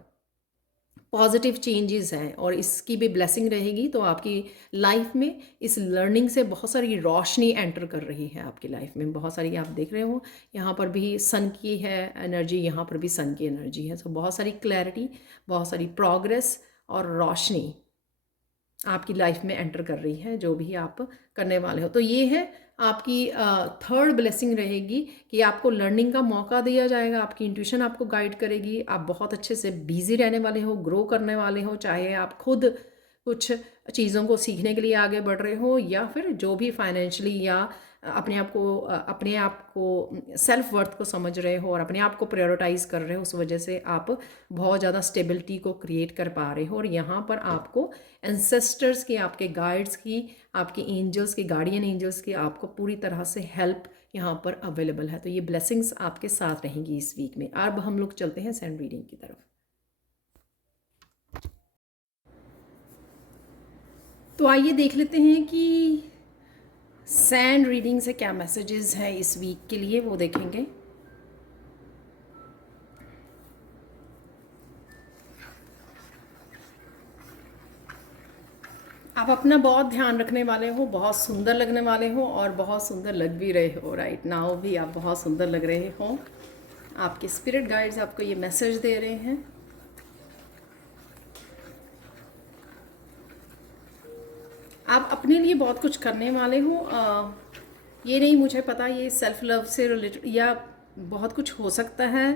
पॉजिटिव चेंजेस हैं और इसकी भी ब्लेसिंग रहेगी, तो आपकी लाइफ में इस लर्निंग से बहुत सारी रोशनी एंटर कर रही है आपकी लाइफ में। बहुत सारी आप देख रहे हो यहाँ पर भी सन की है एनर्जी, यहाँ पर भी सन की एनर्जी है। तो बहुत सारी क्लैरिटी, बहुत सारी प्रोग्रेस और रोशनी आपकी लाइफ में एंटर कर रही है, जो भी आप करने वाले हो। तो ये है आपकी थर्ड ब्लेसिंग रहेगी कि आपको लर्निंग का मौका दिया जाएगा, आपकी इंट्यूशन आपको गाइड करेगी, आप बहुत अच्छे से बिजी रहने वाले हो, ग्रो करने वाले हो, चाहे आप खुद कुछ चीज़ों को सीखने के लिए आगे बढ़ रहे हो या फिर जो भी फाइनेंशियली या अपने आप को सेल्फ वर्थ को समझ रहे हो और अपने आप को प्रायोरिटाइज कर रहे हो, उस वजह से आप बहुत ज़्यादा स्टेबिलिटी को क्रिएट कर पा रहे हो। और यहाँ पर आपको एंसेस्टर्स की, आपके गाइड्स की, आपके एंजल्स की, गार्डियन एंजल्स की आपको पूरी तरह से हेल्प यहाँ पर अवेलेबल है। तो ये ब्लेसिंग्स आपके साथ रहेंगी इस वीक में। अब हम लोग चलते हैं सैंड रीडिंग की तरफ। तो आइए देख लेते हैं कि सैंड रीडिंग से क्या मैसेजेस हैं इस वीक के लिए, वो देखेंगे। आप अपना बहुत ध्यान रखने वाले हो, बहुत सुंदर लगने वाले हो और बहुत सुंदर लग भी रहे हो। राइट नाउ भी आप बहुत सुंदर लग रहे हो। आपके स्पिरिट गाइड्स आपको ये मैसेज दे रहे हैं। आप अपने लिए बहुत कुछ करने वाले हो। ये नहीं मुझे पता ये सेल्फ लव से रिलेटेड या बहुत कुछ हो सकता है,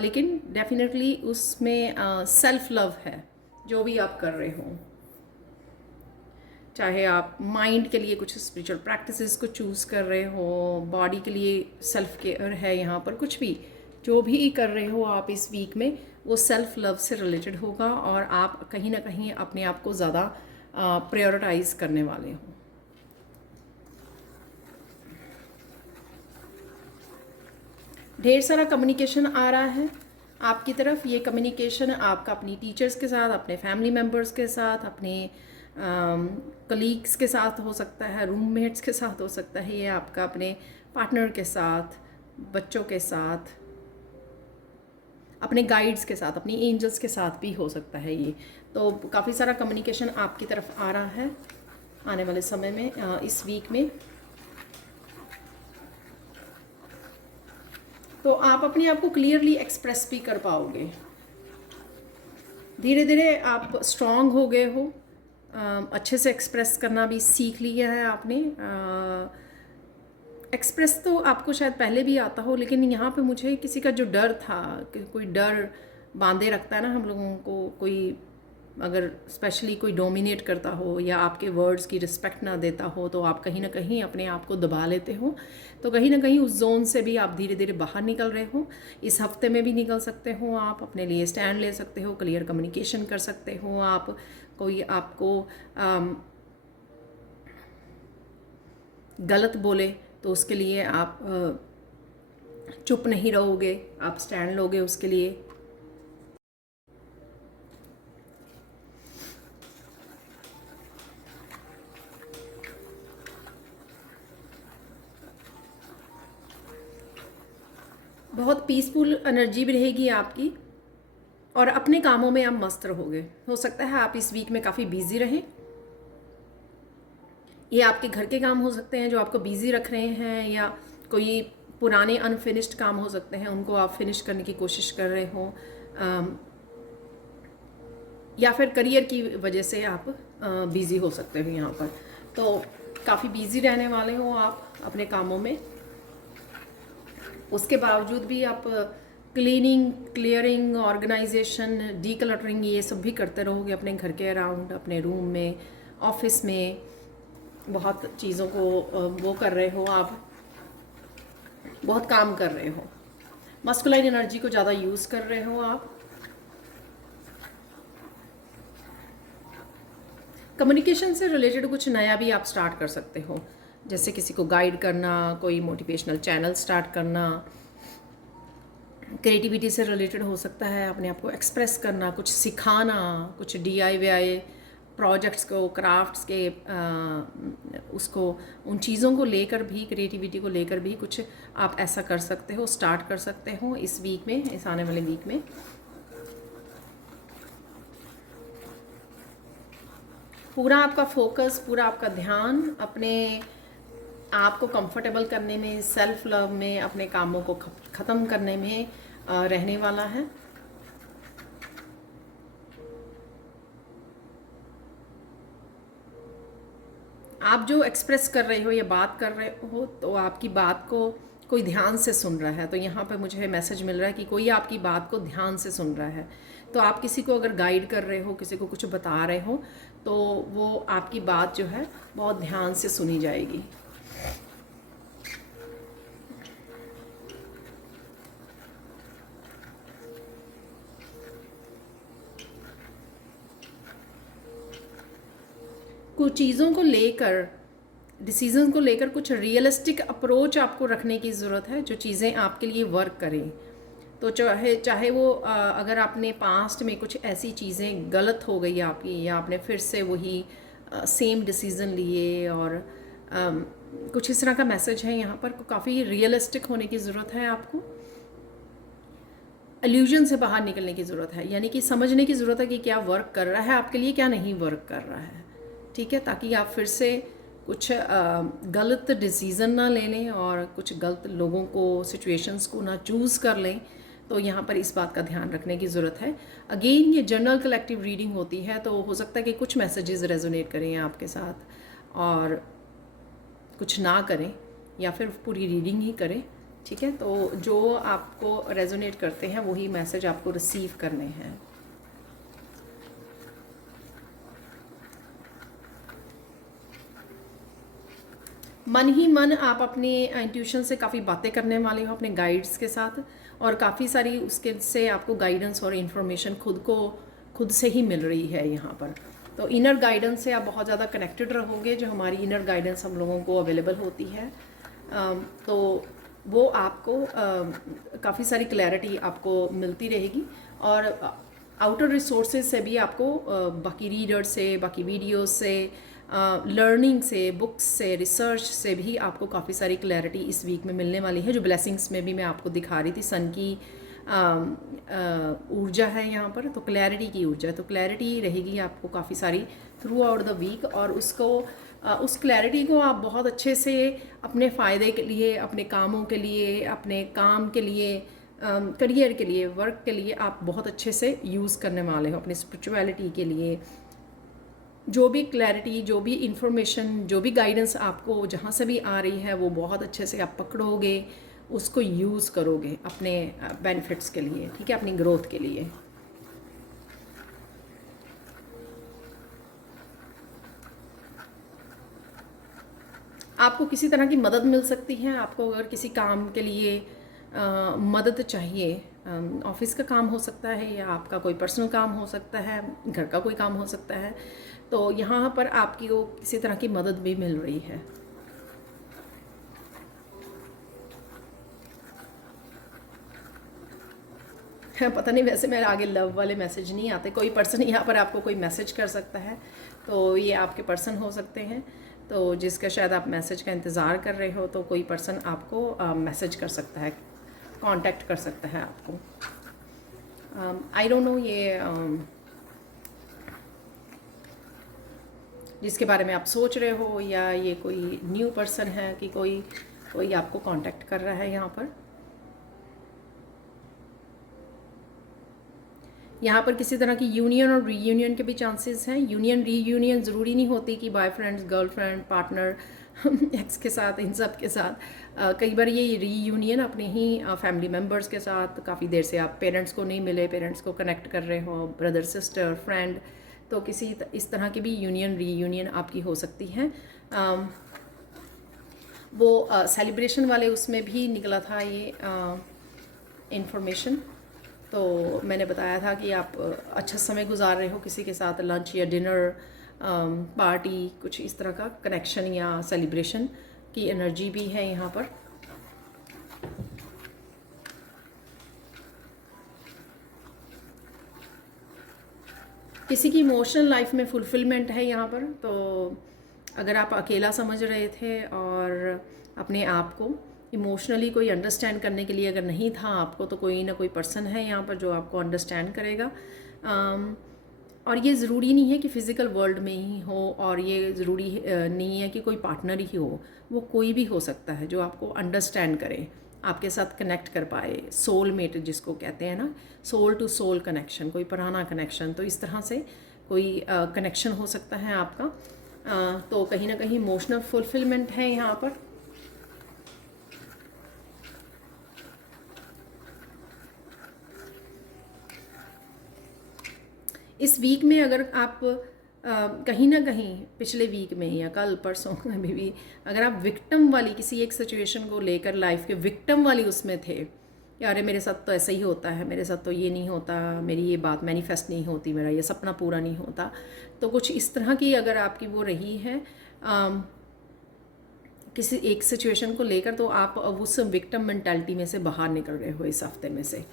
लेकिन डेफिनेटली उसमें सेल्फ लव है जो भी आप कर रहे हो। चाहे आप माइंड के लिए कुछ स्पिरिचुअल प्रैक्टिसेस को चूज़ कर रहे हो, बॉडी के लिए सेल्फ केयर है, यहाँ पर कुछ भी जो भी कर रहे हो आप इस वीक में, वो सेल्फ लव से रिलेटेड होगा और आप कहीं ना कहीं अपने आप को ज़्यादा प्रायोरिटाइज करने वाले हो। ढेर सारा कम्युनिकेशन आ रहा है आपकी तरफ। ये कम्युनिकेशन आपका अपनी टीचर्स के साथ, अपने फैमिली मेम्बर्स के साथ, अपने कलीग्स के साथ हो सकता है, रूममेट्स के साथ हो सकता है, ये आपका अपने पार्टनर के साथ, बच्चों के साथ, अपने गाइड्स के साथ, अपनी एंजल्स के साथ भी हो सकता है ये। तो काफ़ी सारा कम्युनिकेशन आपकी तरफ आ रहा है आने वाले समय में, इस वीक में। तो आप अपने आप को क्लियरली एक्सप्रेस भी कर पाओगे। धीरे धीरे आप स्ट्रांग हो गए हो, अच्छे से एक्सप्रेस करना भी सीख लिया है आपने। एक्सप्रेस तो आपको शायद पहले भी आता हो, लेकिन यहाँ पे मुझे किसी का जो डर था कि कोई डर बांधे रखता है ना हम लोगों को, कोई अगर स्पेशली कोई डोमिनेट करता हो या आपके वर्ड्स की रिस्पेक्ट ना देता हो, तो आप कहीं ना कहीं अपने आप को दबा लेते हो। तो कहीं ना कहीं उस जोन से भी आप धीरे धीरे बाहर निकल रहे हो। इस हफ्ते में भी निकल सकते हो, आप अपने लिए स्टैंड ले सकते हो, क्लियर कम्युनिकेशन कर सकते हो। आप कोई आपको गलत बोले तो उसके लिए आप चुप नहीं रहोगे, आप स्टैंड लोगे उसके लिए। बहुत पीसफुल एनर्जी भी रहेगी आपकी और अपने कामों में आप मस्त रहोगे। हो सकता है आप इस वीक में काफ़ी बिजी रहें। ये आपके घर के काम हो सकते हैं जो आपको बिजी रख रहे हैं, या कोई पुराने अनफिनिश्ड काम हो सकते हैं, उनको आप फिनिश करने की कोशिश कर रहे हो, या फिर करियर की वजह से आप बिज़ी हो सकते हो यहाँ पर। तो काफ़ी बिज़ी रहने वाले हो आप अपने कामों में। उसके बावजूद भी आप क्लीनिंग, क्लियरिंग, ऑर्गेनाइजेशन, डीक्लटरिंग ये सब भी करते रहोगे अपने घर के अराउंड, अपने रूम में, ऑफिस में। बहुत चीज़ों को वो कर रहे हो आप, बहुत काम कर रहे हो, मस्कुलाइन एनर्जी को ज़्यादा यूज़ कर रहे हो आप। कम्युनिकेशन से रिलेटेड कुछ नया भी आप स्टार्ट कर सकते हो, जैसे किसी को गाइड करना, कोई मोटिवेशनल चैनल स्टार्ट करना। क्रिएटिविटी से रिलेटेड हो सकता है, अपने आप को एक्सप्रेस करना, कुछ सिखाना, कुछ DIY प्रोजेक्ट्स को, क्राफ्ट्स के उसको, उन चीज़ों को लेकर भी, क्रिएटिविटी को लेकर भी कुछ आप ऐसा कर सकते हो, स्टार्ट कर सकते हो इस वीक में, इस आने वाले वीक में। पूरा आपका फोकस, पूरा आपका ध्यान अपने आप को कंफर्टेबल करने में, सेल्फ लव में, अपने कामों को ख़त्म करने में रहने वाला है। आप जो एक्सप्रेस कर रहे हो या बात कर रहे हो, तो आपकी बात को कोई ध्यान से सुन रहा है। तो यहाँ पे मुझे मैसेज मिल रहा है कि कोई आपकी बात को ध्यान से सुन रहा है। तो आप किसी को अगर गाइड कर रहे हो, किसी को कुछ बता रहे हो, तो वो आपकी बात जो है बहुत ध्यान से सुनी जाएगी। कुछ चीज़ों को लेकर, डिसीज़न को लेकर कुछ रियलिस्टिक अप्रोच आपको रखने की ज़रूरत है, जो चीज़ें आपके लिए वर्क करें। तो चाहे चाहे वो अगर आपने पास्ट में कुछ ऐसी चीज़ें गलत हो गई आपकी, या आपने फिर से वही सेम डिसीज़न लिए, और कुछ इस तरह का मैसेज है यहाँ पर। काफ़ी रियलिस्टिक होने की ज़रूरत है आपको। इल्यूजन से बाहर निकलने की ज़रूरत है, यानी कि समझने की ज़रूरत है कि क्या वर्क कर रहा है आपके लिए, क्या नहीं वर्क कर रहा है। ठीक है, ताकि आप फिर से कुछ गलत डिसीज़न ना ले लें और कुछ गलत लोगों को, सिचुएशंस को ना चूज़ कर लें। तो यहाँ पर इस बात का ध्यान रखने की ज़रूरत है। अगेन ये जनरल कलेक्टिव रीडिंग होती है, तो हो सकता है कि कुछ मैसेजेस रेजोनेट करें आपके साथ और कुछ ना करें, या फिर पूरी रीडिंग ही करें। ठीक है, तो जो आपको रेजोनेट करते हैं वही मैसेज आपको रिसीव करने हैं। मन ही मन आप अपने इंट्यूशन से काफ़ी बातें करने वाले हो अपने गाइड्स के साथ, और काफ़ी सारी उसके से आपको गाइडेंस और इन्फॉर्मेशन खुद से ही मिल रही है यहाँ पर। तो इनर गाइडेंस से आप बहुत ज़्यादा कनेक्टेड रहोगे। जो हमारी इनर गाइडेंस हम लोगों को अवेलेबल होती है, तो वो आपको काफ़ी सारी क्लैरिटी आपको मिलती रहेगी। और आउटर रिसोर्सेज से भी आपको, बाकी रीडर्स से, बाकी वीडियोस से, लर्निंग से, बुक्स से, रिसर्च से भी आपको काफ़ी सारी क्लैरिटी इस वीक में मिलने वाली है। जो ब्लेसिंग्स में भी मैं आपको दिखा रही थी, सन की ऊर्जा है यहाँ पर, तो क्लैरिटी की ऊर्जा है। तो क्लैरिटी रहेगी आपको काफ़ी सारी थ्रू आउट द वीक, और उस क्लैरिटी को आप बहुत अच्छे से अपने फ़ायदे के लिए, अपने कामों के लिए, अपने काम के लिए, करियर के लिए, वर्क के लिए आप बहुत अच्छे से यूज़ करने वाले हो। अपनी स्पिरिचुअलिटी के लिए जो भी क्लैरिटी, जो भी इंफॉर्मेशन, जो भी गाइडेंस आपको जहाँ से भी आ रही है, वो बहुत अच्छे से आप पकड़ोगे, उसको यूज़ करोगे अपने बेनिफिट्स के लिए। ठीक है, अपनी ग्रोथ के लिए। आपको किसी तरह की मदद मिल सकती है। आपको अगर किसी काम के लिए मदद चाहिए, ऑफिस का काम हो सकता है, या आपका कोई पर्सनल काम हो सकता है, घर का कोई काम हो सकता है, तो यहाँ पर आपकी को किसी तरह की मदद भी मिल रही है। पता नहीं, वैसे मेरे आगे लव वाले मैसेज नहीं आते। कोई पर्सन यहाँ पर आपको कोई मैसेज कर सकता है, तो ये आपके पर्सन हो सकते हैं, तो जिसका शायद आप मैसेज का इंतज़ार कर रहे हो। तो कोई पर्सन आपको मैसेज कर सकता है, कांटेक्ट कर सकता है आपको। आई डोंट नो ये जिसके बारे में आप सोच रहे हो, या ये कोई न्यू पर्सन है कि कोई आपको कांटेक्ट कर रहा है यहाँ पर। यहाँ पर किसी तरह की यूनियन और रीयूनियन के भी चांसेस हैं। यूनियन रीयूनियन ज़रूरी नहीं होती कि बॉयफ्रेंड्स, गर्लफ्रेंड, पार्टनर, एक्स के साथ, इन सब के साथ। कई बार ये रीयूनियन अपने ही फैमिली मेम्बर्स के साथ, काफ़ी देर से आप पेरेंट्स को नहीं मिले, पेरेंट्स को कनेक्ट कर रहे हो, ब्रदर, सिस्टर, फ्रेंड, तो किसी इस तरह की भी यूनियन रीयूनियन आपकी हो सकती है। वो सेलिब्रेशन वाले उसमें भी निकला था ये इंफॉर्मेशन। तो मैंने बताया था कि आप अच्छा समय गुजार रहे हो किसी के साथ, लंच या डिनर, पार्टी, कुछ इस तरह का कनेक्शन या सेलिब्रेशन की एनर्जी भी है यहाँ पर। किसी की इमोशनल लाइफ में फुलफिलमेंट है यहाँ पर। तो अगर आप अकेला समझ रहे थे और अपने आप को इमोशनली कोई अंडरस्टैंड करने के लिए अगर नहीं था आपको, तो कोई ना कोई पर्सन है यहाँ पर जो आपको अंडरस्टैंड करेगा। और ये ज़रूरी नहीं है कि फ़िज़िकल वर्ल्ड में ही हो, और ये ज़रूरी नहीं है कि कोई पार्टनर ही हो। वो कोई भी हो सकता है जो आपको अंडरस्टैंड करे, आपके साथ कनेक्ट कर पाए, सोलमेट जिसको कहते हैं ना, सोल टू सोल कनेक्शन, कोई पुराना कनेक्शन। तो इस तरह से कोई कनेक्शन हो सकता है आपका। तो कहीं ना कहीं इमोशनल फुलफिलमेंट है यहाँ पर। इस वीक में अगर आप कहीं ना कहीं पिछले वीक में या कल परसों में भी अगर आप विक्टिम वाली किसी एक सिचुएशन को लेकर लाइफ के विक्टिम वाली उसमें थे कि अरे मेरे साथ तो ऐसा ही होता है, मेरे साथ तो ये नहीं होता, मेरी ये बात मैनिफेस्ट नहीं होती, मेरा ये सपना पूरा नहीं होता, तो कुछ इस तरह की अगर आपकी वो रही है किसी एक सिचुएशन को लेकर, तो आप अब उस विक्टिम मेंटालिटी में से बाहर निकल रहे हो इस हफ्ते में से।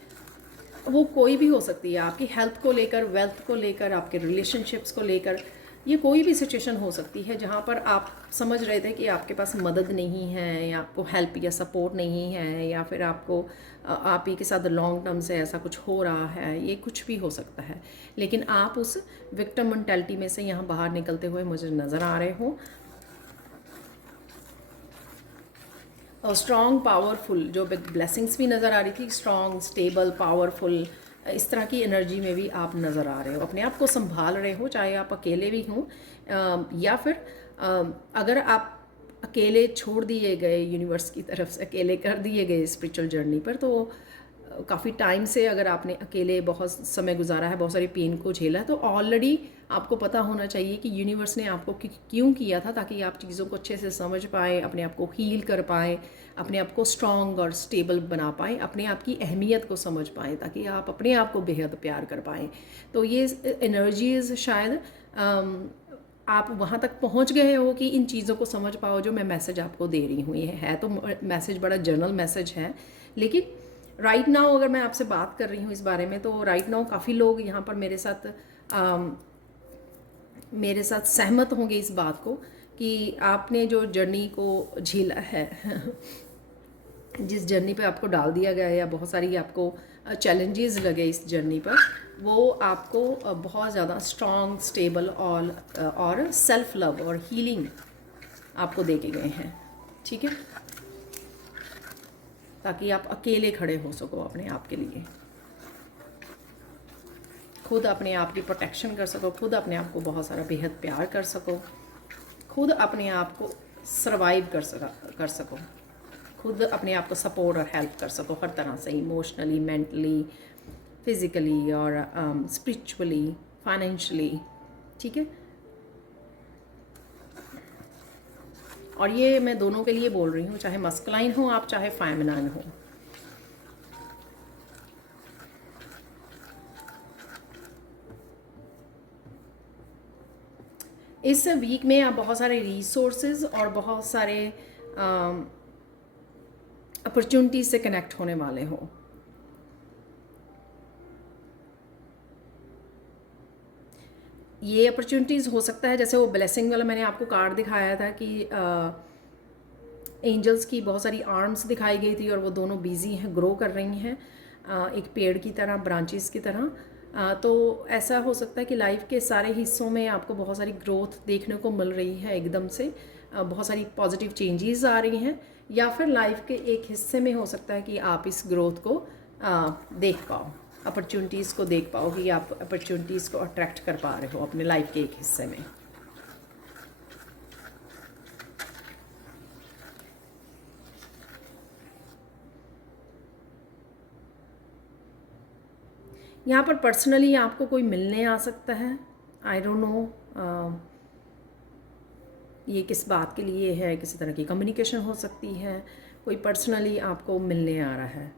वो कोई भी हो सकती है, आपकी हेल्थ को लेकर, वेल्थ को लेकर, आपके रिलेशनशिप्स को लेकर, ये कोई भी सिचुएशन हो सकती है जहाँ पर आप समझ रहे थे कि आपके पास मदद नहीं है, या आपको हेल्प या सपोर्ट नहीं है, या फिर आपको आप ही के साथ लॉन्ग टर्म से ऐसा कुछ हो रहा है, ये कुछ भी हो सकता है। लेकिन आप उस विक्टिम मेंटालिटी में से यहाँ बाहर निकलते हुए मुझे नज़र आ रहे हो। और स्ट्रॉन्ग पावरफुल जो ब्लेसिंग्स भी नज़र आ रही थी, स्ट्रॉन्ग स्टेबल पावरफुल, इस तरह की एनर्जी में भी आप नज़र आ रहे हो, अपने आप को संभाल रहे हो, चाहे आप अकेले भी हों या फिर अगर आप अकेले छोड़ दिए गए यूनिवर्स की तरफ से, अकेले कर दिए गए स्पिरिचुअल जर्नी पर, तो काफ़ी टाइम से अगर आपने अकेले बहुत समय गुजारा है, बहुत सारी पेन को झेला है, तो ऑलरेडी आपको पता होना चाहिए कि यूनिवर्स ने आपको क्यों किया था, ताकि आप चीज़ों को अच्छे से समझ पाएँ, अपने आप को हील कर पाएँ, अपने आप को स्ट्रॉन्ग और स्टेबल बना पाएँ, अपने आप की अहमियत को समझ पाएँ, ताकि आप अपने आप को बेहद प्यार कर पाएँ। तो ये एनर्जीज़ शायद आप वहाँ तक पहुँच गए हो कि इन चीज़ों को समझ पाओ जो मैं मैसेज आपको दे रही हूँ। ये है तो मैसेज बड़ा जनरल मैसेज है, लेकिन राइट नाउ अगर मैं आपसे बात कर रही हूँ इस बारे में, तो राइट नाउ काफ़ी लोग यहाँ पर मेरे साथ सहमत होंगे इस बात को कि आपने जो जर्नी को झेला है जिस जर्नी पे आपको डाल दिया गया है, या बहुत सारी आपको चैलेंजेस लगे इस जर्नी पर, वो आपको बहुत ज़्यादा स्ट्रॉन्ग, स्टेबल और सेल्फ लव और हीलिंग आपको दे के गए हैं, ठीक है, ताकि आप अकेले खड़े हो सको अपने आप के लिए, खुद अपने आप की प्रोटेक्शन कर सको, खुद अपने आप को बहुत सारा बेहद प्यार कर सको, खुद अपने आप को सर्वाइव कर सको, खुद अपने आप को सपोर्ट और हेल्प कर सको हर तरह से, इमोशनली, मेंटली, फिज़िकली और स्पिरिचुअली, फाइनेंशियली, ठीक है। और ये मैं दोनों के लिए बोल रही हूँ, चाहे मस्कुलाइन हो आप, चाहे फेमिनाइन हो। इस वीक में आप बहुत सारे रिसोर्सेज और बहुत सारे अपॉर्चुनिटीज से कनेक्ट होने वाले हो। ये अपॉर्चुनिटीज़ हो सकता है जैसे वो ब्लेसिंग वाला मैंने आपको कार्ड दिखाया था कि एंजल्स की बहुत सारी आर्म्स दिखाई गई थी और वो दोनों बिजी हैं, ग्रो कर रही हैं एक पेड़ की तरह, ब्रांचेस की तरह। तो ऐसा हो सकता है कि लाइफ के सारे हिस्सों में आपको बहुत सारी ग्रोथ देखने को मिल रही है एकदम से, बहुत सारी पॉजिटिव चेंजेस आ रही हैं, या फिर लाइफ के एक हिस्से में हो सकता है कि आप इस ग्रोथ को देख पाओ, अपॉर्चुनिटीज़ को देख पाओ, कि आप अपॉर्चुनिटीज़ को अट्रैक्ट कर पा रहे हो अपने लाइफ के एक हिस्से में। यहाँ पर पर्सनली आपको कोई मिलने आ सकता है, आई डोंट नो ये किस बात के लिए है, किसी तरह की कम्युनिकेशन हो सकती है, कोई पर्सनली आपको मिलने आ रहा है,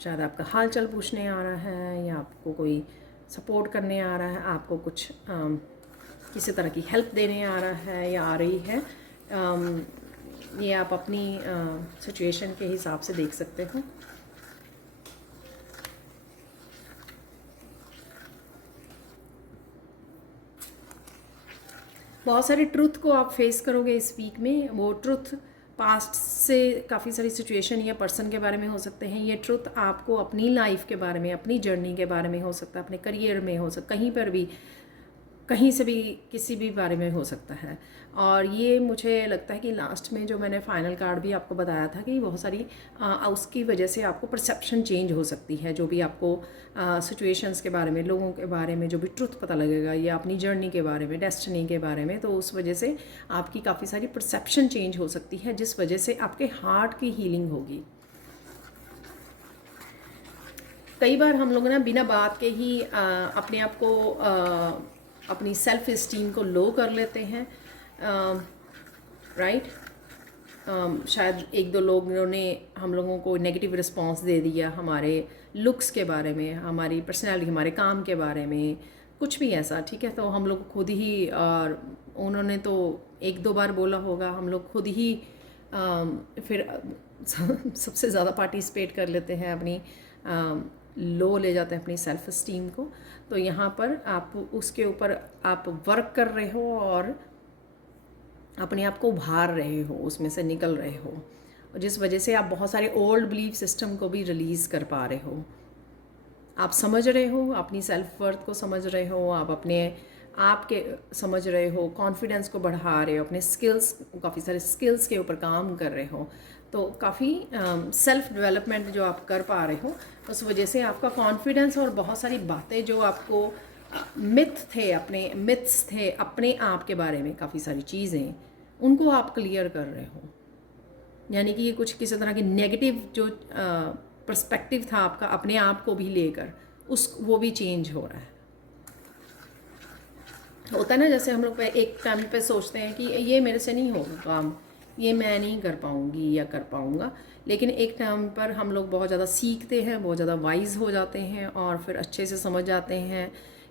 शायद आपका हाल चाल पूछने आ रहा है, या आपको कोई सपोर्ट करने आ रहा है, आपको कुछ किसी तरह की हेल्प देने आ रहा है या आ रही है। ये आप अपनी सिचुएशन के हिसाब से देख सकते हो। बहुत सारे ट्रुथ को आप फेस करोगे इस वीक में, वो ट्रुथ पास्ट से काफ़ी सारी सिचुएशन या पर्सन के बारे में हो सकते हैं। ये ट्रुथ आपको अपनी लाइफ के बारे में, अपनी जर्नी के बारे में हो सकता है, अपने करियर में हो सकता, कहीं पर भी, कहीं से भी, किसी भी बारे में हो सकता है। और ये मुझे लगता है कि लास्ट में जो मैंने फाइनल कार्ड भी आपको बताया था कि बहुत सारी उसकी वजह से आपको परसेप्शन चेंज हो सकती है। जो भी आपको सिचुएशंस के बारे में, लोगों के बारे में जो भी ट्रुथ पता लगेगा, या अपनी जर्नी के बारे में, डेस्टिनी के बारे में, तो उस वजह से आपकी काफ़ी सारी परसेप्शन चेंज हो सकती है, जिस वजह से आपके हार्ट की हीलिंग होगी। कई बार हम लोग ना बिना बात के ही अपने आप को अपनी सेल्फ इस्टीम को लो कर लेते हैं, राइट। शायद एक दो लोगों ने हम लोगों को नेगेटिव रिस्पांस दे दिया हमारे लुक्स के बारे में, हमारी पर्सनैलिटी, हमारे काम के बारे में, कुछ भी ऐसा, ठीक है। तो हम लोग खुद ही, और उन्होंने तो एक दो बार बोला होगा, हम लोग खुद ही फिर सबसे ज़्यादा पार्टिसिपेट कर लेते हैं, अपनी लो ले जाते हैं अपनी सेल्फ इस्टीम को। तो यहाँ पर आप उसके ऊपर आप वर्क कर रहे हो और अपने आप को उभार रहे हो, उसमें से निकल रहे हो, और जिस वजह से आप बहुत सारे ओल्ड बिलीफ सिस्टम को भी रिलीज़ कर पा रहे हो। आप समझ रहे हो, अपनी सेल्फ वर्थ को समझ रहे हो, आप अपने आप के समझ रहे हो, कॉन्फिडेंस को बढ़ा रहे हो, अपने स्किल्स, काफ़ी सारे स्किल्स के ऊपर काम कर रहे हो। तो काफ़ी सेल्फ डेवलपमेंट जो आप कर पा रहे हो, उस वजह से आपका कॉन्फिडेंस और बहुत सारी बातें जो आपको मिथ थे, अपने मिथ्स थे अपने आप के बारे में, काफ़ी सारी चीज़ें, उनको आप क्लियर कर रहे हो। यानी कि ये कुछ किसी तरह की नेगेटिव जो पर्सपेक्टिव था आपका अपने आप को भी लेकर, वो भी चेंज हो रहा है। होता है ना, जैसे हम लोग एक टाइम पे सोचते हैं कि ये मेरे से नहीं होगा काम, ये मैं नहीं कर पाऊँगी या कर पाऊँगा, लेकिन एक टाइम पर हम लोग बहुत ज़्यादा सीखते हैं, बहुत ज़्यादा वाइज हो जाते हैं, और फिर अच्छे से समझ जाते हैं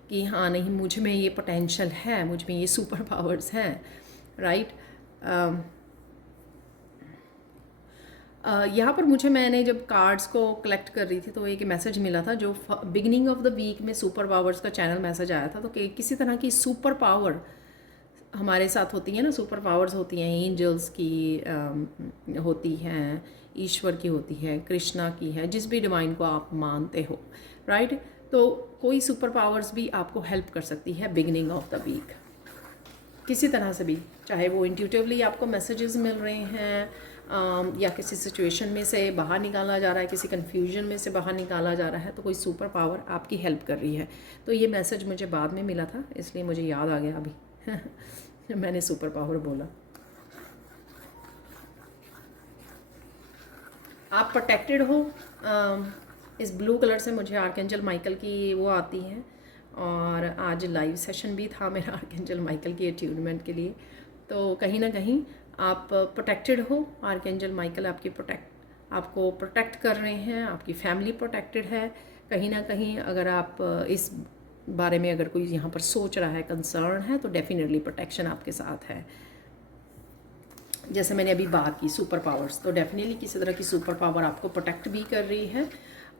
कि हाँ नहीं, मुझ में ये पोटेंशियल है, मुझ में ये सुपर पावर्स हैं, राइट। यहाँ पर मुझे, मैंने जब कार्ड्स को कलेक्ट कर रही थी तो एक मैसेज मिला था, जो बिगिनिंग ऑफ द वीक में सुपर पावर्स का चैनल मैसेज आया था। तो किसी तरह की सुपर पावर हमारे साथ होती है ना, सुपर पावर्स होती हैं, एंजल्स की होती हैं, ईश्वर की होती है, कृष्णा की है, जिस भी डिवाइन को आप मानते हो, राइट। तो कोई सुपर पावर्स भी आपको हेल्प कर सकती है बिगिनिंग ऑफ द वीक, किसी तरह से भी, चाहे वो इंट्यूटिवली आपको मैसेजेस मिल रहे हैं, या किसी सिचुएशन में से बाहर निकाला जा रहा है, किसी कन्फ्यूजन में से बाहर निकाला जा रहा है, तो कोई सुपर पावर आपकी हेल्प कर रही है। तो ये मैसेज मुझे बाद में मिला था, इसलिए मुझे याद आ गया अभी मैंने सुपर पावर बोला। आप प्रोटेक्टेड हो। इस ब्लू कलर से मुझे आर्कएंजल माइकल की वो आती है, और आज लाइव सेशन भी था मेरा आर्कएंजल माइकल की अट्यूनमेंट के लिए। तो कहीं ना कहीं आप प्रोटेक्टेड हो, आर्कएंजल माइकल आपको प्रोटेक्ट कर रहे हैं, आपकी फैमिली प्रोटेक्टेड है। कहीं ना कहीं अगर आप इस बारे में अगर कोई यहाँ पर सोच रहा है, कंसर्न है, तो डेफिनेटली प्रोटेक्शन आपके साथ है। जैसे मैंने अभी बात की सुपर पावर्स, तो डेफिनेटली किसी तरह की सुपर पावर आपको प्रोटेक्ट भी कर रही है,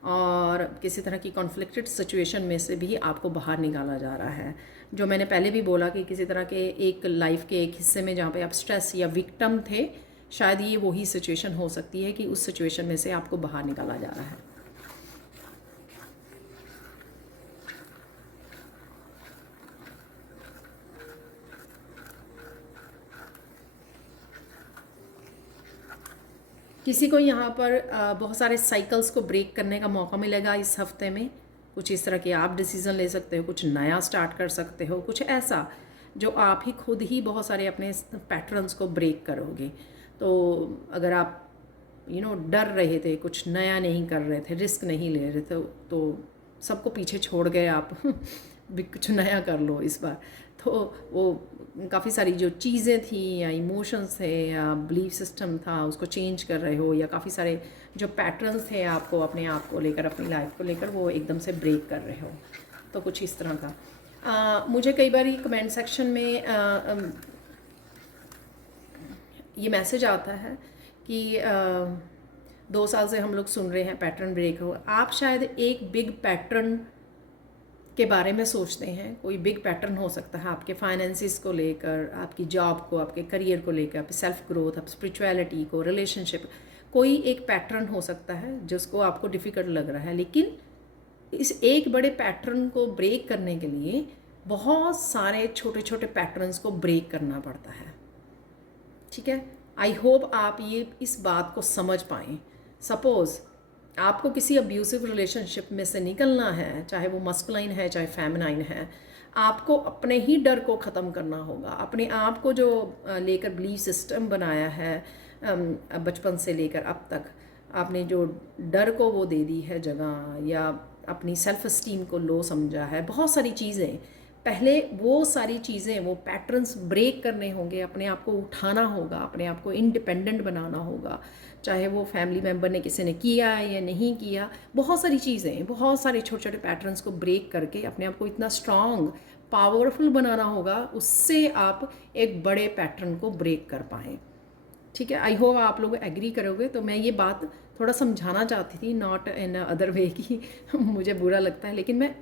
और किसी तरह की कॉन्फ्लिक्टेड सिचुएशन में से भी आपको बाहर निकाला जा रहा है। जो मैंने पहले भी बोला कि किसी तरह के एक लाइफ के एक हिस्से में जहाँ पे आप स्ट्रेस या विक्टिम थे, शायद ये वही सिचुएशन हो सकती है कि उस सिचुएशन में से आपको बाहर निकाला जा रहा है। किसी को यहाँ पर बहुत सारे साइकिल्स को ब्रेक करने का मौका मिलेगा इस हफ्ते में। कुछ इस तरह के आप डिसीज़न ले सकते हो, कुछ नया स्टार्ट कर सकते हो, कुछ ऐसा जो आप ही खुद ही बहुत सारे अपने पैटर्न्स को ब्रेक करोगे। तो अगर आप डर रहे थे, कुछ नया नहीं कर रहे थे, रिस्क नहीं ले रहे थे, तो सबको पीछे छोड़ गए आप भी कुछ नया कर लो इस बार। तो वो काफ़ी सारी जो चीज़ें थी या इमोशंस थे या बिलीफ सिस्टम था, उसको चेंज कर रहे हो, या काफ़ी सारे जो पैटर्न्स थे आपको अपने आप को लेकर, अपनी लाइफ को लेकर, वो एकदम से ब्रेक कर रहे हो। तो कुछ इस तरह का मुझे कई बार कमेंट सेक्शन में ये मैसेज आता है कि 2 साल से हम लोग सुन रहे हैं पैटर्न ब्रेक हो। आप शायद एक बिग पैटर्न के बारे में सोचते हैं। कोई बिग पैटर्न हो सकता है आपके फाइनेंसिस को लेकर, आपकी जॉब को, आपके करियर को लेकर, आपकी सेल्फ ग्रोथ, आप स्पिरिचुअलिटी को, रिलेशनशिप, कोई एक पैटर्न हो सकता है जिसको आपको डिफ़िकल्ट लग रहा है। लेकिन इस एक बड़े पैटर्न को ब्रेक करने के लिए बहुत सारे छोटे छोटे पैटर्न्स को ब्रेक करना पड़ता है। ठीक है, आई होप आप ये इस बात को समझ पाएँ। सपोज़ आपको किसी अब्यूसिव रिलेशनशिप में से निकलना है, चाहे वो मस्कुलाइन है चाहे फेमिनाइन है, आपको अपने ही डर को ख़त्म करना होगा। अपने आप को जो लेकर बिलीफ सिस्टम बनाया है बचपन से लेकर अब तक, आपने जो डर को वो दे दी है जगह, या अपनी सेल्फ एस्टीम को लो समझा है, बहुत सारी चीज़ें, पहले वो सारी चीज़ें, वो पैटर्न्स ब्रेक करने होंगे। अपने आप को उठाना होगा, अपने आप को इंडिपेंडेंट बनाना होगा, चाहे वो फैमिली मेम्बर ने किसी ने किया या नहीं किया। बहुत सारी चीज़ें, बहुत सारे छोटे छोटे पैटर्न्स को ब्रेक करके अपने आप को इतना स्ट्रॉन्ग, पावरफुल बनाना होगा, उससे आप एक बड़े पैटर्न को ब्रेक कर पाएँ। ठीक है, आई होप आप लोग एग्री करोगे। तो मैं ये बात थोड़ा समझाना चाहती थी, नॉट इन अदर वे कि मुझे बुरा लगता है, लेकिन मैं,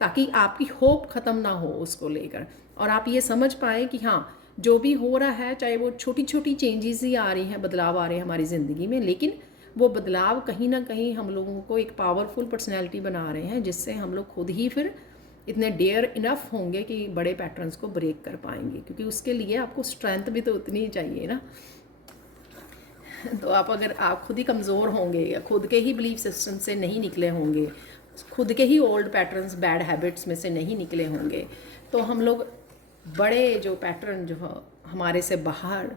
ताकि आपकी होप ख़त्म ना हो उसको लेकर, और आप ये समझ पाए कि हाँ, जो भी हो रहा है, चाहे वो छोटी छोटी चेंजेस ही आ रही हैं, बदलाव आ रहे हैं हमारी ज़िंदगी में, लेकिन वो बदलाव कहीं ना कहीं हम लोगों को एक पावरफुल पर्सनैलिटी बना रहे हैं, जिससे हम लोग खुद ही फिर इतने डेयर इनफ होंगे कि बड़े पैटर्न्स को ब्रेक कर पाएंगे। क्योंकि उसके लिए आपको स्ट्रेंथ भी तो उतनी ही चाहिए ना। तो अगर आप खुद ही कमज़ोर होंगे, या खुद के ही बिलीफ सिस्टम से नहीं निकले होंगे, खुद के ही ओल्ड पैटर्न्स, बैड हैबिट्स में से नहीं निकले होंगे, तो हम लोग बड़े जो पैटर्न जो हमारे से बाहर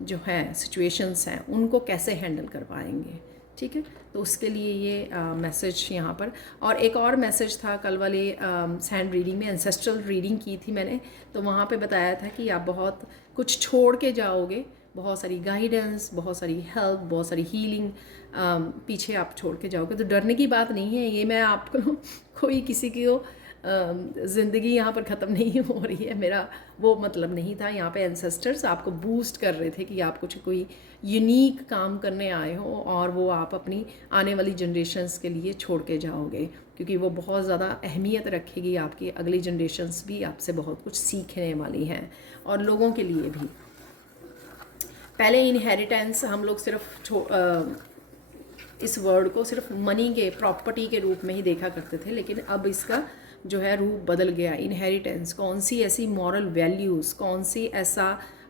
जो हैं सिचुएशंस हैं, उनको कैसे हैंडल कर पाएंगे। ठीक है, तो उसके लिए ये मैसेज यहाँ पर। और एक और मैसेज था कल वाली सैंड रीडिंग में, एंसेस्ट्रल रीडिंग की थी मैंने, तो वहाँ पे बताया था कि आप बहुत कुछ छोड़ के जाओगे, बहुत सारी गाइडेंस, बहुत सारी हेल्प, बहुत सारी हीलिंग पीछे आप छोड़ के जाओगे। तो डरने की बात नहीं है ये, मैं आपको कोई किसी की ज़िंदगी यहाँ पर ख़त्म नहीं हो रही है, मेरा वो मतलब नहीं था। यहाँ पे एंसेस्टर्स आपको बूस्ट कर रहे थे कि आप कुछ कोई यूनिक काम करने आए हो, और वो आप अपनी आने वाली जनरेशन्स के लिए छोड़ के जाओगे, क्योंकि वो बहुत ज़्यादा अहमियत रखेगी। आपकी अगली जनरेशन्स भी आपसे बहुत कुछ सीखने वाली हैं, और लोगों के लिए भी। पहले इनहेरिटेंस हम लोग सिर्फ इस वर्ड को सिर्फ मनी के, प्रॉपर्टी के रूप में ही देखा करते थे, लेकिन अब इसका जो है रूप बदल गया। इनहेरिटेंस कौन सी ऐसी मॉरल वैल्यूज़, कौन सी ऐसा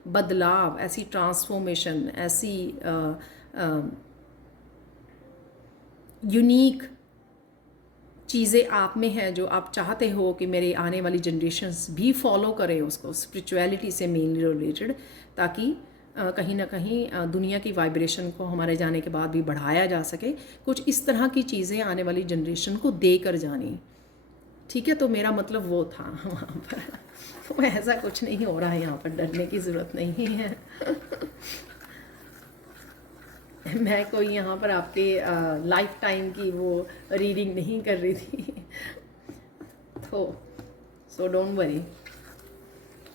बदलाव, ऐसी ट्रांसफॉर्मेशन, ऐसी यूनिक चीज़ें आप में हैं जो आप चाहते हो कि मेरे आने वाली जनरेशन्स भी फॉलो करें उसको, स्पिरिचुअलिटी से मेनली रिलेटेड, ताकि कहीं ना कहीं दुनिया की वाइब्रेशन को हमारे जाने के बाद भी बढ़ाया जा सके। कुछ इस तरह की चीज़ें आने वाली जनरेशन को देकर जानी। ठीक है, तो मेरा मतलब वो था वहाँ पर। तो ऐसा कुछ नहीं हो रहा है यहाँ पर, डरने की ज़रूरत नहीं है। मैं कोई यहाँ पर आपके लाइफ टाइम की वो रीडिंग नहीं कर रही थी। तो सो डोंट वरी।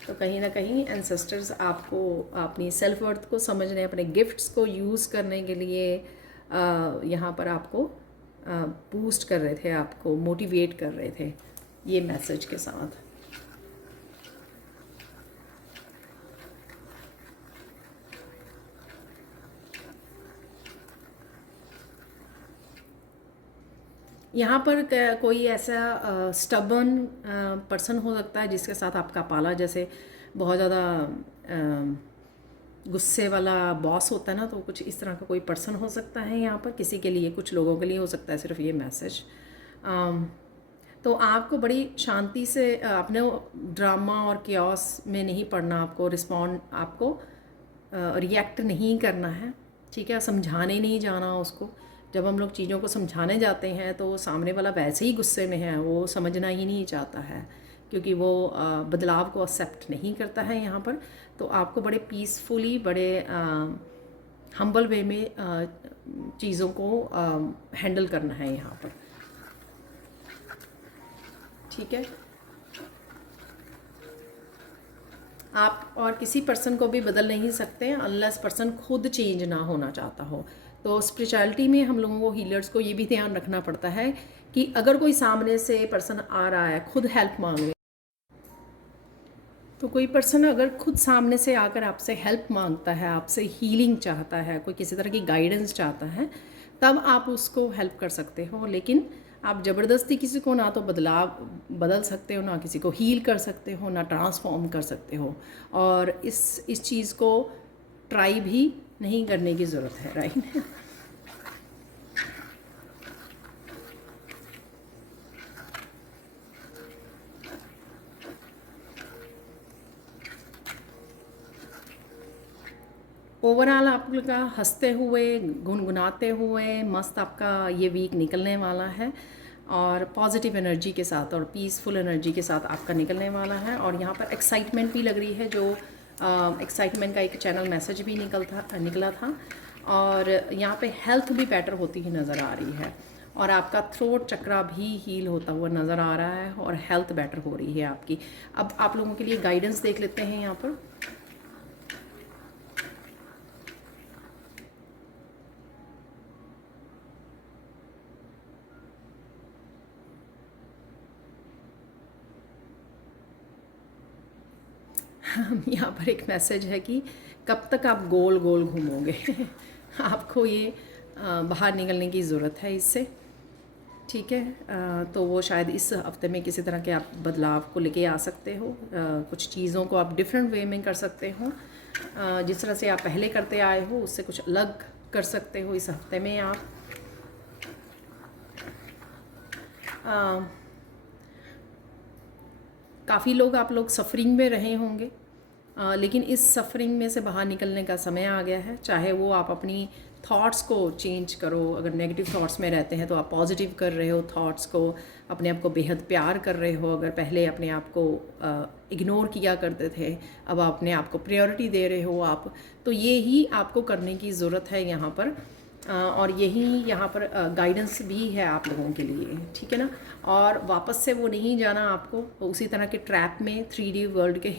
तो कहीं ना कहीं एंसेस्टर्स आपको अपनी सेल्फ वर्थ को समझने, अपने गिफ्ट्स को यूज़ करने के लिए यहाँ पर आपको बूस्ट कर रहे थे, आपको मोटिवेट कर रहे थे ये मैसेज के साथ। यहाँ पर कोई ऐसा स्टबर्न पर्सन हो सकता है जिसके साथ आपका पाला, जैसे बहुत ज़्यादा गुस्से वाला बॉस होता है ना, तो कुछ इस तरह का कोई पर्सन हो सकता है यहाँ पर किसी के लिए। कुछ लोगों के लिए हो सकता है सिर्फ ये मैसेज। तो आपको बड़ी शांति से अपने ड्रामा और क्योस में नहीं पड़ना, आपको आपको रिएक्ट नहीं करना है। ठीक है, समझाने नहीं जाना उसको। जब हम लोग चीज़ों को समझाने जाते हैं तो सामने वाला वैसे ही गुस्से में है, वो समझना ही नहीं चाहता है, क्योंकि वो बदलाव को एक्सेप्ट नहीं करता है यहाँ पर। तो आपको बड़े पीसफुली, बड़े हम्बल वे में चीज़ों को हैंडल करना है यहाँ पर। ठीक है, आप और किसी पर्सन को भी बदल नहीं सकते अनलेस पर्सन खुद चेंज ना होना चाहता हो। तो स्पिरिचुअलिटी में हम लोगों को, हीलर्स को, ये भी ध्यान रखना पड़ता है कि अगर कोई सामने से पर्सन आ रहा है, खुद हेल्प मांग रहे, तो कोई पर्सन अगर खुद सामने से आकर आपसे हेल्प मांगता है, आपसे हीलिंग चाहता है, कोई किसी तरह की गाइडेंस चाहता है, तब आप उसको हेल्प कर सकते हो। लेकिन आप ज़बरदस्ती किसी को ना तो बदल सकते हो, ना किसी को हील कर सकते हो, ना ट्रांसफॉर्म कर सकते हो। और इस चीज़ को ट्राई भी नहीं करने की ज़रूरत है, राइट। ओवरऑल आपका हंसते हुए, गुनगुनाते हुए मस्त आपका ये वीक निकलने वाला है, और पॉजिटिव एनर्जी के साथ और पीसफुल एनर्जी के साथ आपका निकलने वाला है। और यहाँ पर एक्साइटमेंट भी लग रही है, जो एक्साइटमेंट का एक चैनल मैसेज भी निकला था। और यहाँ पे हेल्थ भी बेटर होती हुई नज़र आ रही है, और आपका थ्रोट चक्रा भी हील होता हुआ नज़र आ रहा है, और हेल्थ बेटर हो रही है आपकी। अब आप लोगों के लिए गाइडेंस देख लेते हैं यहाँ पर। यहाँ पर एक मैसेज है कि कब तक आप गोल गोल घूमोगे। आपको ये बाहर निकलने की ज़रूरत है इससे, ठीक है। तो वो शायद इस हफ्ते में किसी तरह के आप बदलाव को लेके आ सकते हो। कुछ चीज़ों को आप डिफरेंट वे में कर सकते हो, जिस तरह से आप पहले करते आए हो उससे कुछ अलग कर सकते हो इस हफ्ते में आप। काफ़ी लोग आप लोग सफरिंग में रहे होंगे, लेकिन इस सफरिंग में से बाहर निकलने का समय आ गया है। चाहे वो आप अपनी थॉट्स को चेंज करो, अगर नेगेटिव थॉट्स में रहते हैं तो आप पॉजिटिव कर रहे हो थॉट्स को, अपने आप को बेहद प्यार कर रहे हो। अगर पहले अपने आप को इग्नोर किया करते थे, अब अपने आप को प्रायोरिटी दे रहे हो आप, तो ये ही आपको करने की ज़रूरत है यहाँ पर। और यही यहाँ पर गाइडेंस भी है आप लोगों के लिए, ठीक है ना। और वापस से वो नहीं जाना आपको, उसी तरह के ट्रैप में, 3D वर्ल्ड के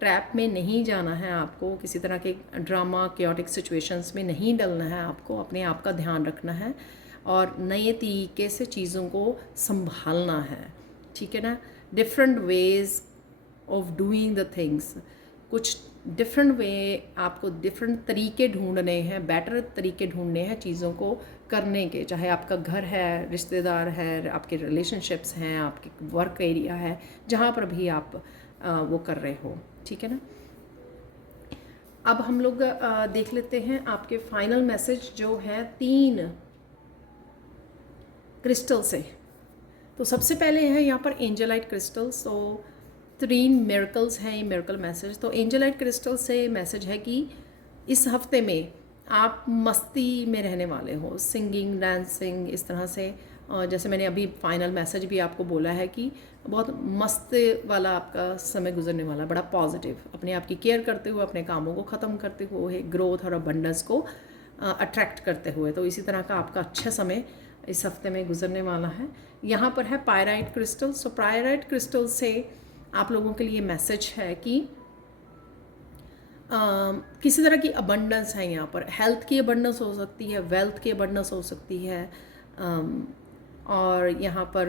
ट्रैप में नहीं जाना है आपको, किसी तरह के ड्रामा क्योटिक सिचुएशंस में नहीं डलना है आपको। अपने आप का ध्यान रखना है और नए तरीके से चीज़ों को संभालना है, ठीक है ना। Different ways of doing the things, कुछ डिफरेंट वे, आपको डिफरेंट तरीके ढूंढने हैं, बेटर तरीके ढूंढने हैं चीज़ों को करने के। चाहे आपका घर है, रिश्तेदार है, आपके रिलेशनशिप्स हैं, आपके वर्क एरिया है, जहाँ पर भी आप वो कर रहे हो, ठीक है ना। अब हम लोग देख लेते हैं आपके फाइनल मैसेज जो है 3 क्रिस्टल से। तो सबसे पहले है यहाँ पर एंजेलाइट क्रिस्टल्स। तो 3 मिरेकल्स हैं ये मिरेकल मैसेज। तो एंजेलाइट क्रिस्टल से मैसेज है कि इस हफ्ते में आप मस्ती में रहने वाले हो, सिंगिंग, डांसिंग, इस तरह से। और जैसे मैंने अभी फाइनल मैसेज भी आपको बोला है कि बहुत मस्त वाला आपका समय गुजरने वाला, बड़ा पॉजिटिव, अपने आप की केयर करते हुए, अपने कामों को ख़त्म करते हुए, ग्रोथ और अबंडेंस को अट्रैक्ट करते हुए। तो इसी तरह का आपका अच्छा समय इस हफ्ते में गुजरने वाला है। यहाँ पर है पायराइट क्रिस्टल। सो पायराइट क्रिस्टल से आप लोगों के लिए मैसेज है कि किसी तरह की अबंडेंस है यहाँ पर। हेल्थ की अबंडेंस हो सकती है, वेल्थ की अबंडेंस हो सकती है, और यहाँ पर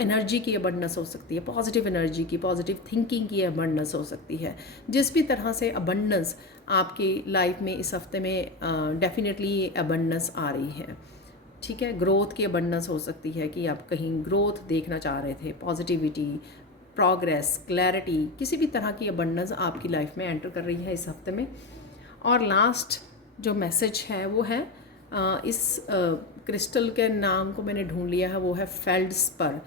एनर्जी की अबंडेंस हो सकती है, पॉजिटिव एनर्जी की, पॉजिटिव थिंकिंग की अबंडेंस हो सकती है। जिस भी तरह से अबंडेंस आपकी लाइफ में इस हफ्ते में डेफिनेटली अबंडेंस आ रही है, ठीक है। ग्रोथ की अबंडेंस हो सकती है कि आप कहीं ग्रोथ देखना चाह रहे थे, पॉजिटिविटी, प्रोग्रेस, क्लैरिटी, किसी भी तरह की अबंडेंस आपकी लाइफ में एंटर कर रही है इस हफ्ते में। और लास्ट जो मैसेज है वो है इस क्रिस्टल के नाम को मैंने ढूंढ लिया है, वो है फेल्डस्पर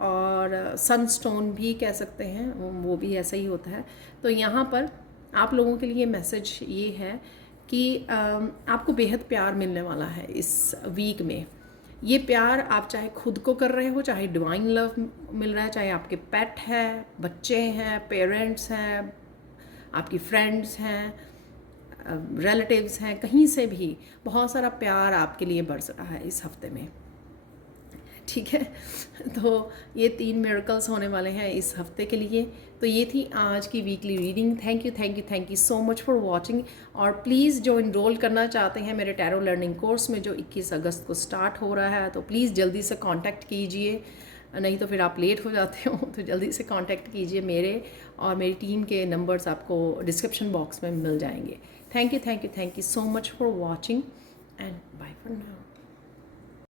और सनस्टोन भी कह सकते हैं, वो भी ऐसा ही होता है। तो यहाँ पर आप लोगों के लिए मैसेज ये है कि आपको बेहद प्यार मिलने वाला है इस वीक में। ये प्यार आप चाहे खुद को कर रहे हो, चाहे डिवाइन लव मिल रहा है, चाहे आपके पेट है, बच्चे हैं, पेरेंट्स हैं, आपकी फ्रेंड्स हैं, रिलेटिव्स हैं, कहीं से भी बहुत सारा प्यार आपके लिए बरस रहा है इस हफ्ते में। ठीक है। तो ये 3 मिरेकल्स होने वाले हैं इस हफ्ते के लिए। तो ये थी आज की weekly reading. Thank you so much for watching. और प्लीज़ जो इनरोल करना चाहते हैं मेरे टैरो लर्निंग कोर्स में जो 21 अगस्त को स्टार्ट हो रहा है, तो प्लीज़ जल्दी से कांटेक्ट कीजिए, नहीं तो फिर आप लेट हो जाते हो। तो जल्दी से कांटेक्ट कीजिए, मेरे और मेरी टीम के नंबर्स आपको डिस्क्रिप्शन बॉक्स में मिल जाएंगे। Thank you so much for watching and bye for now.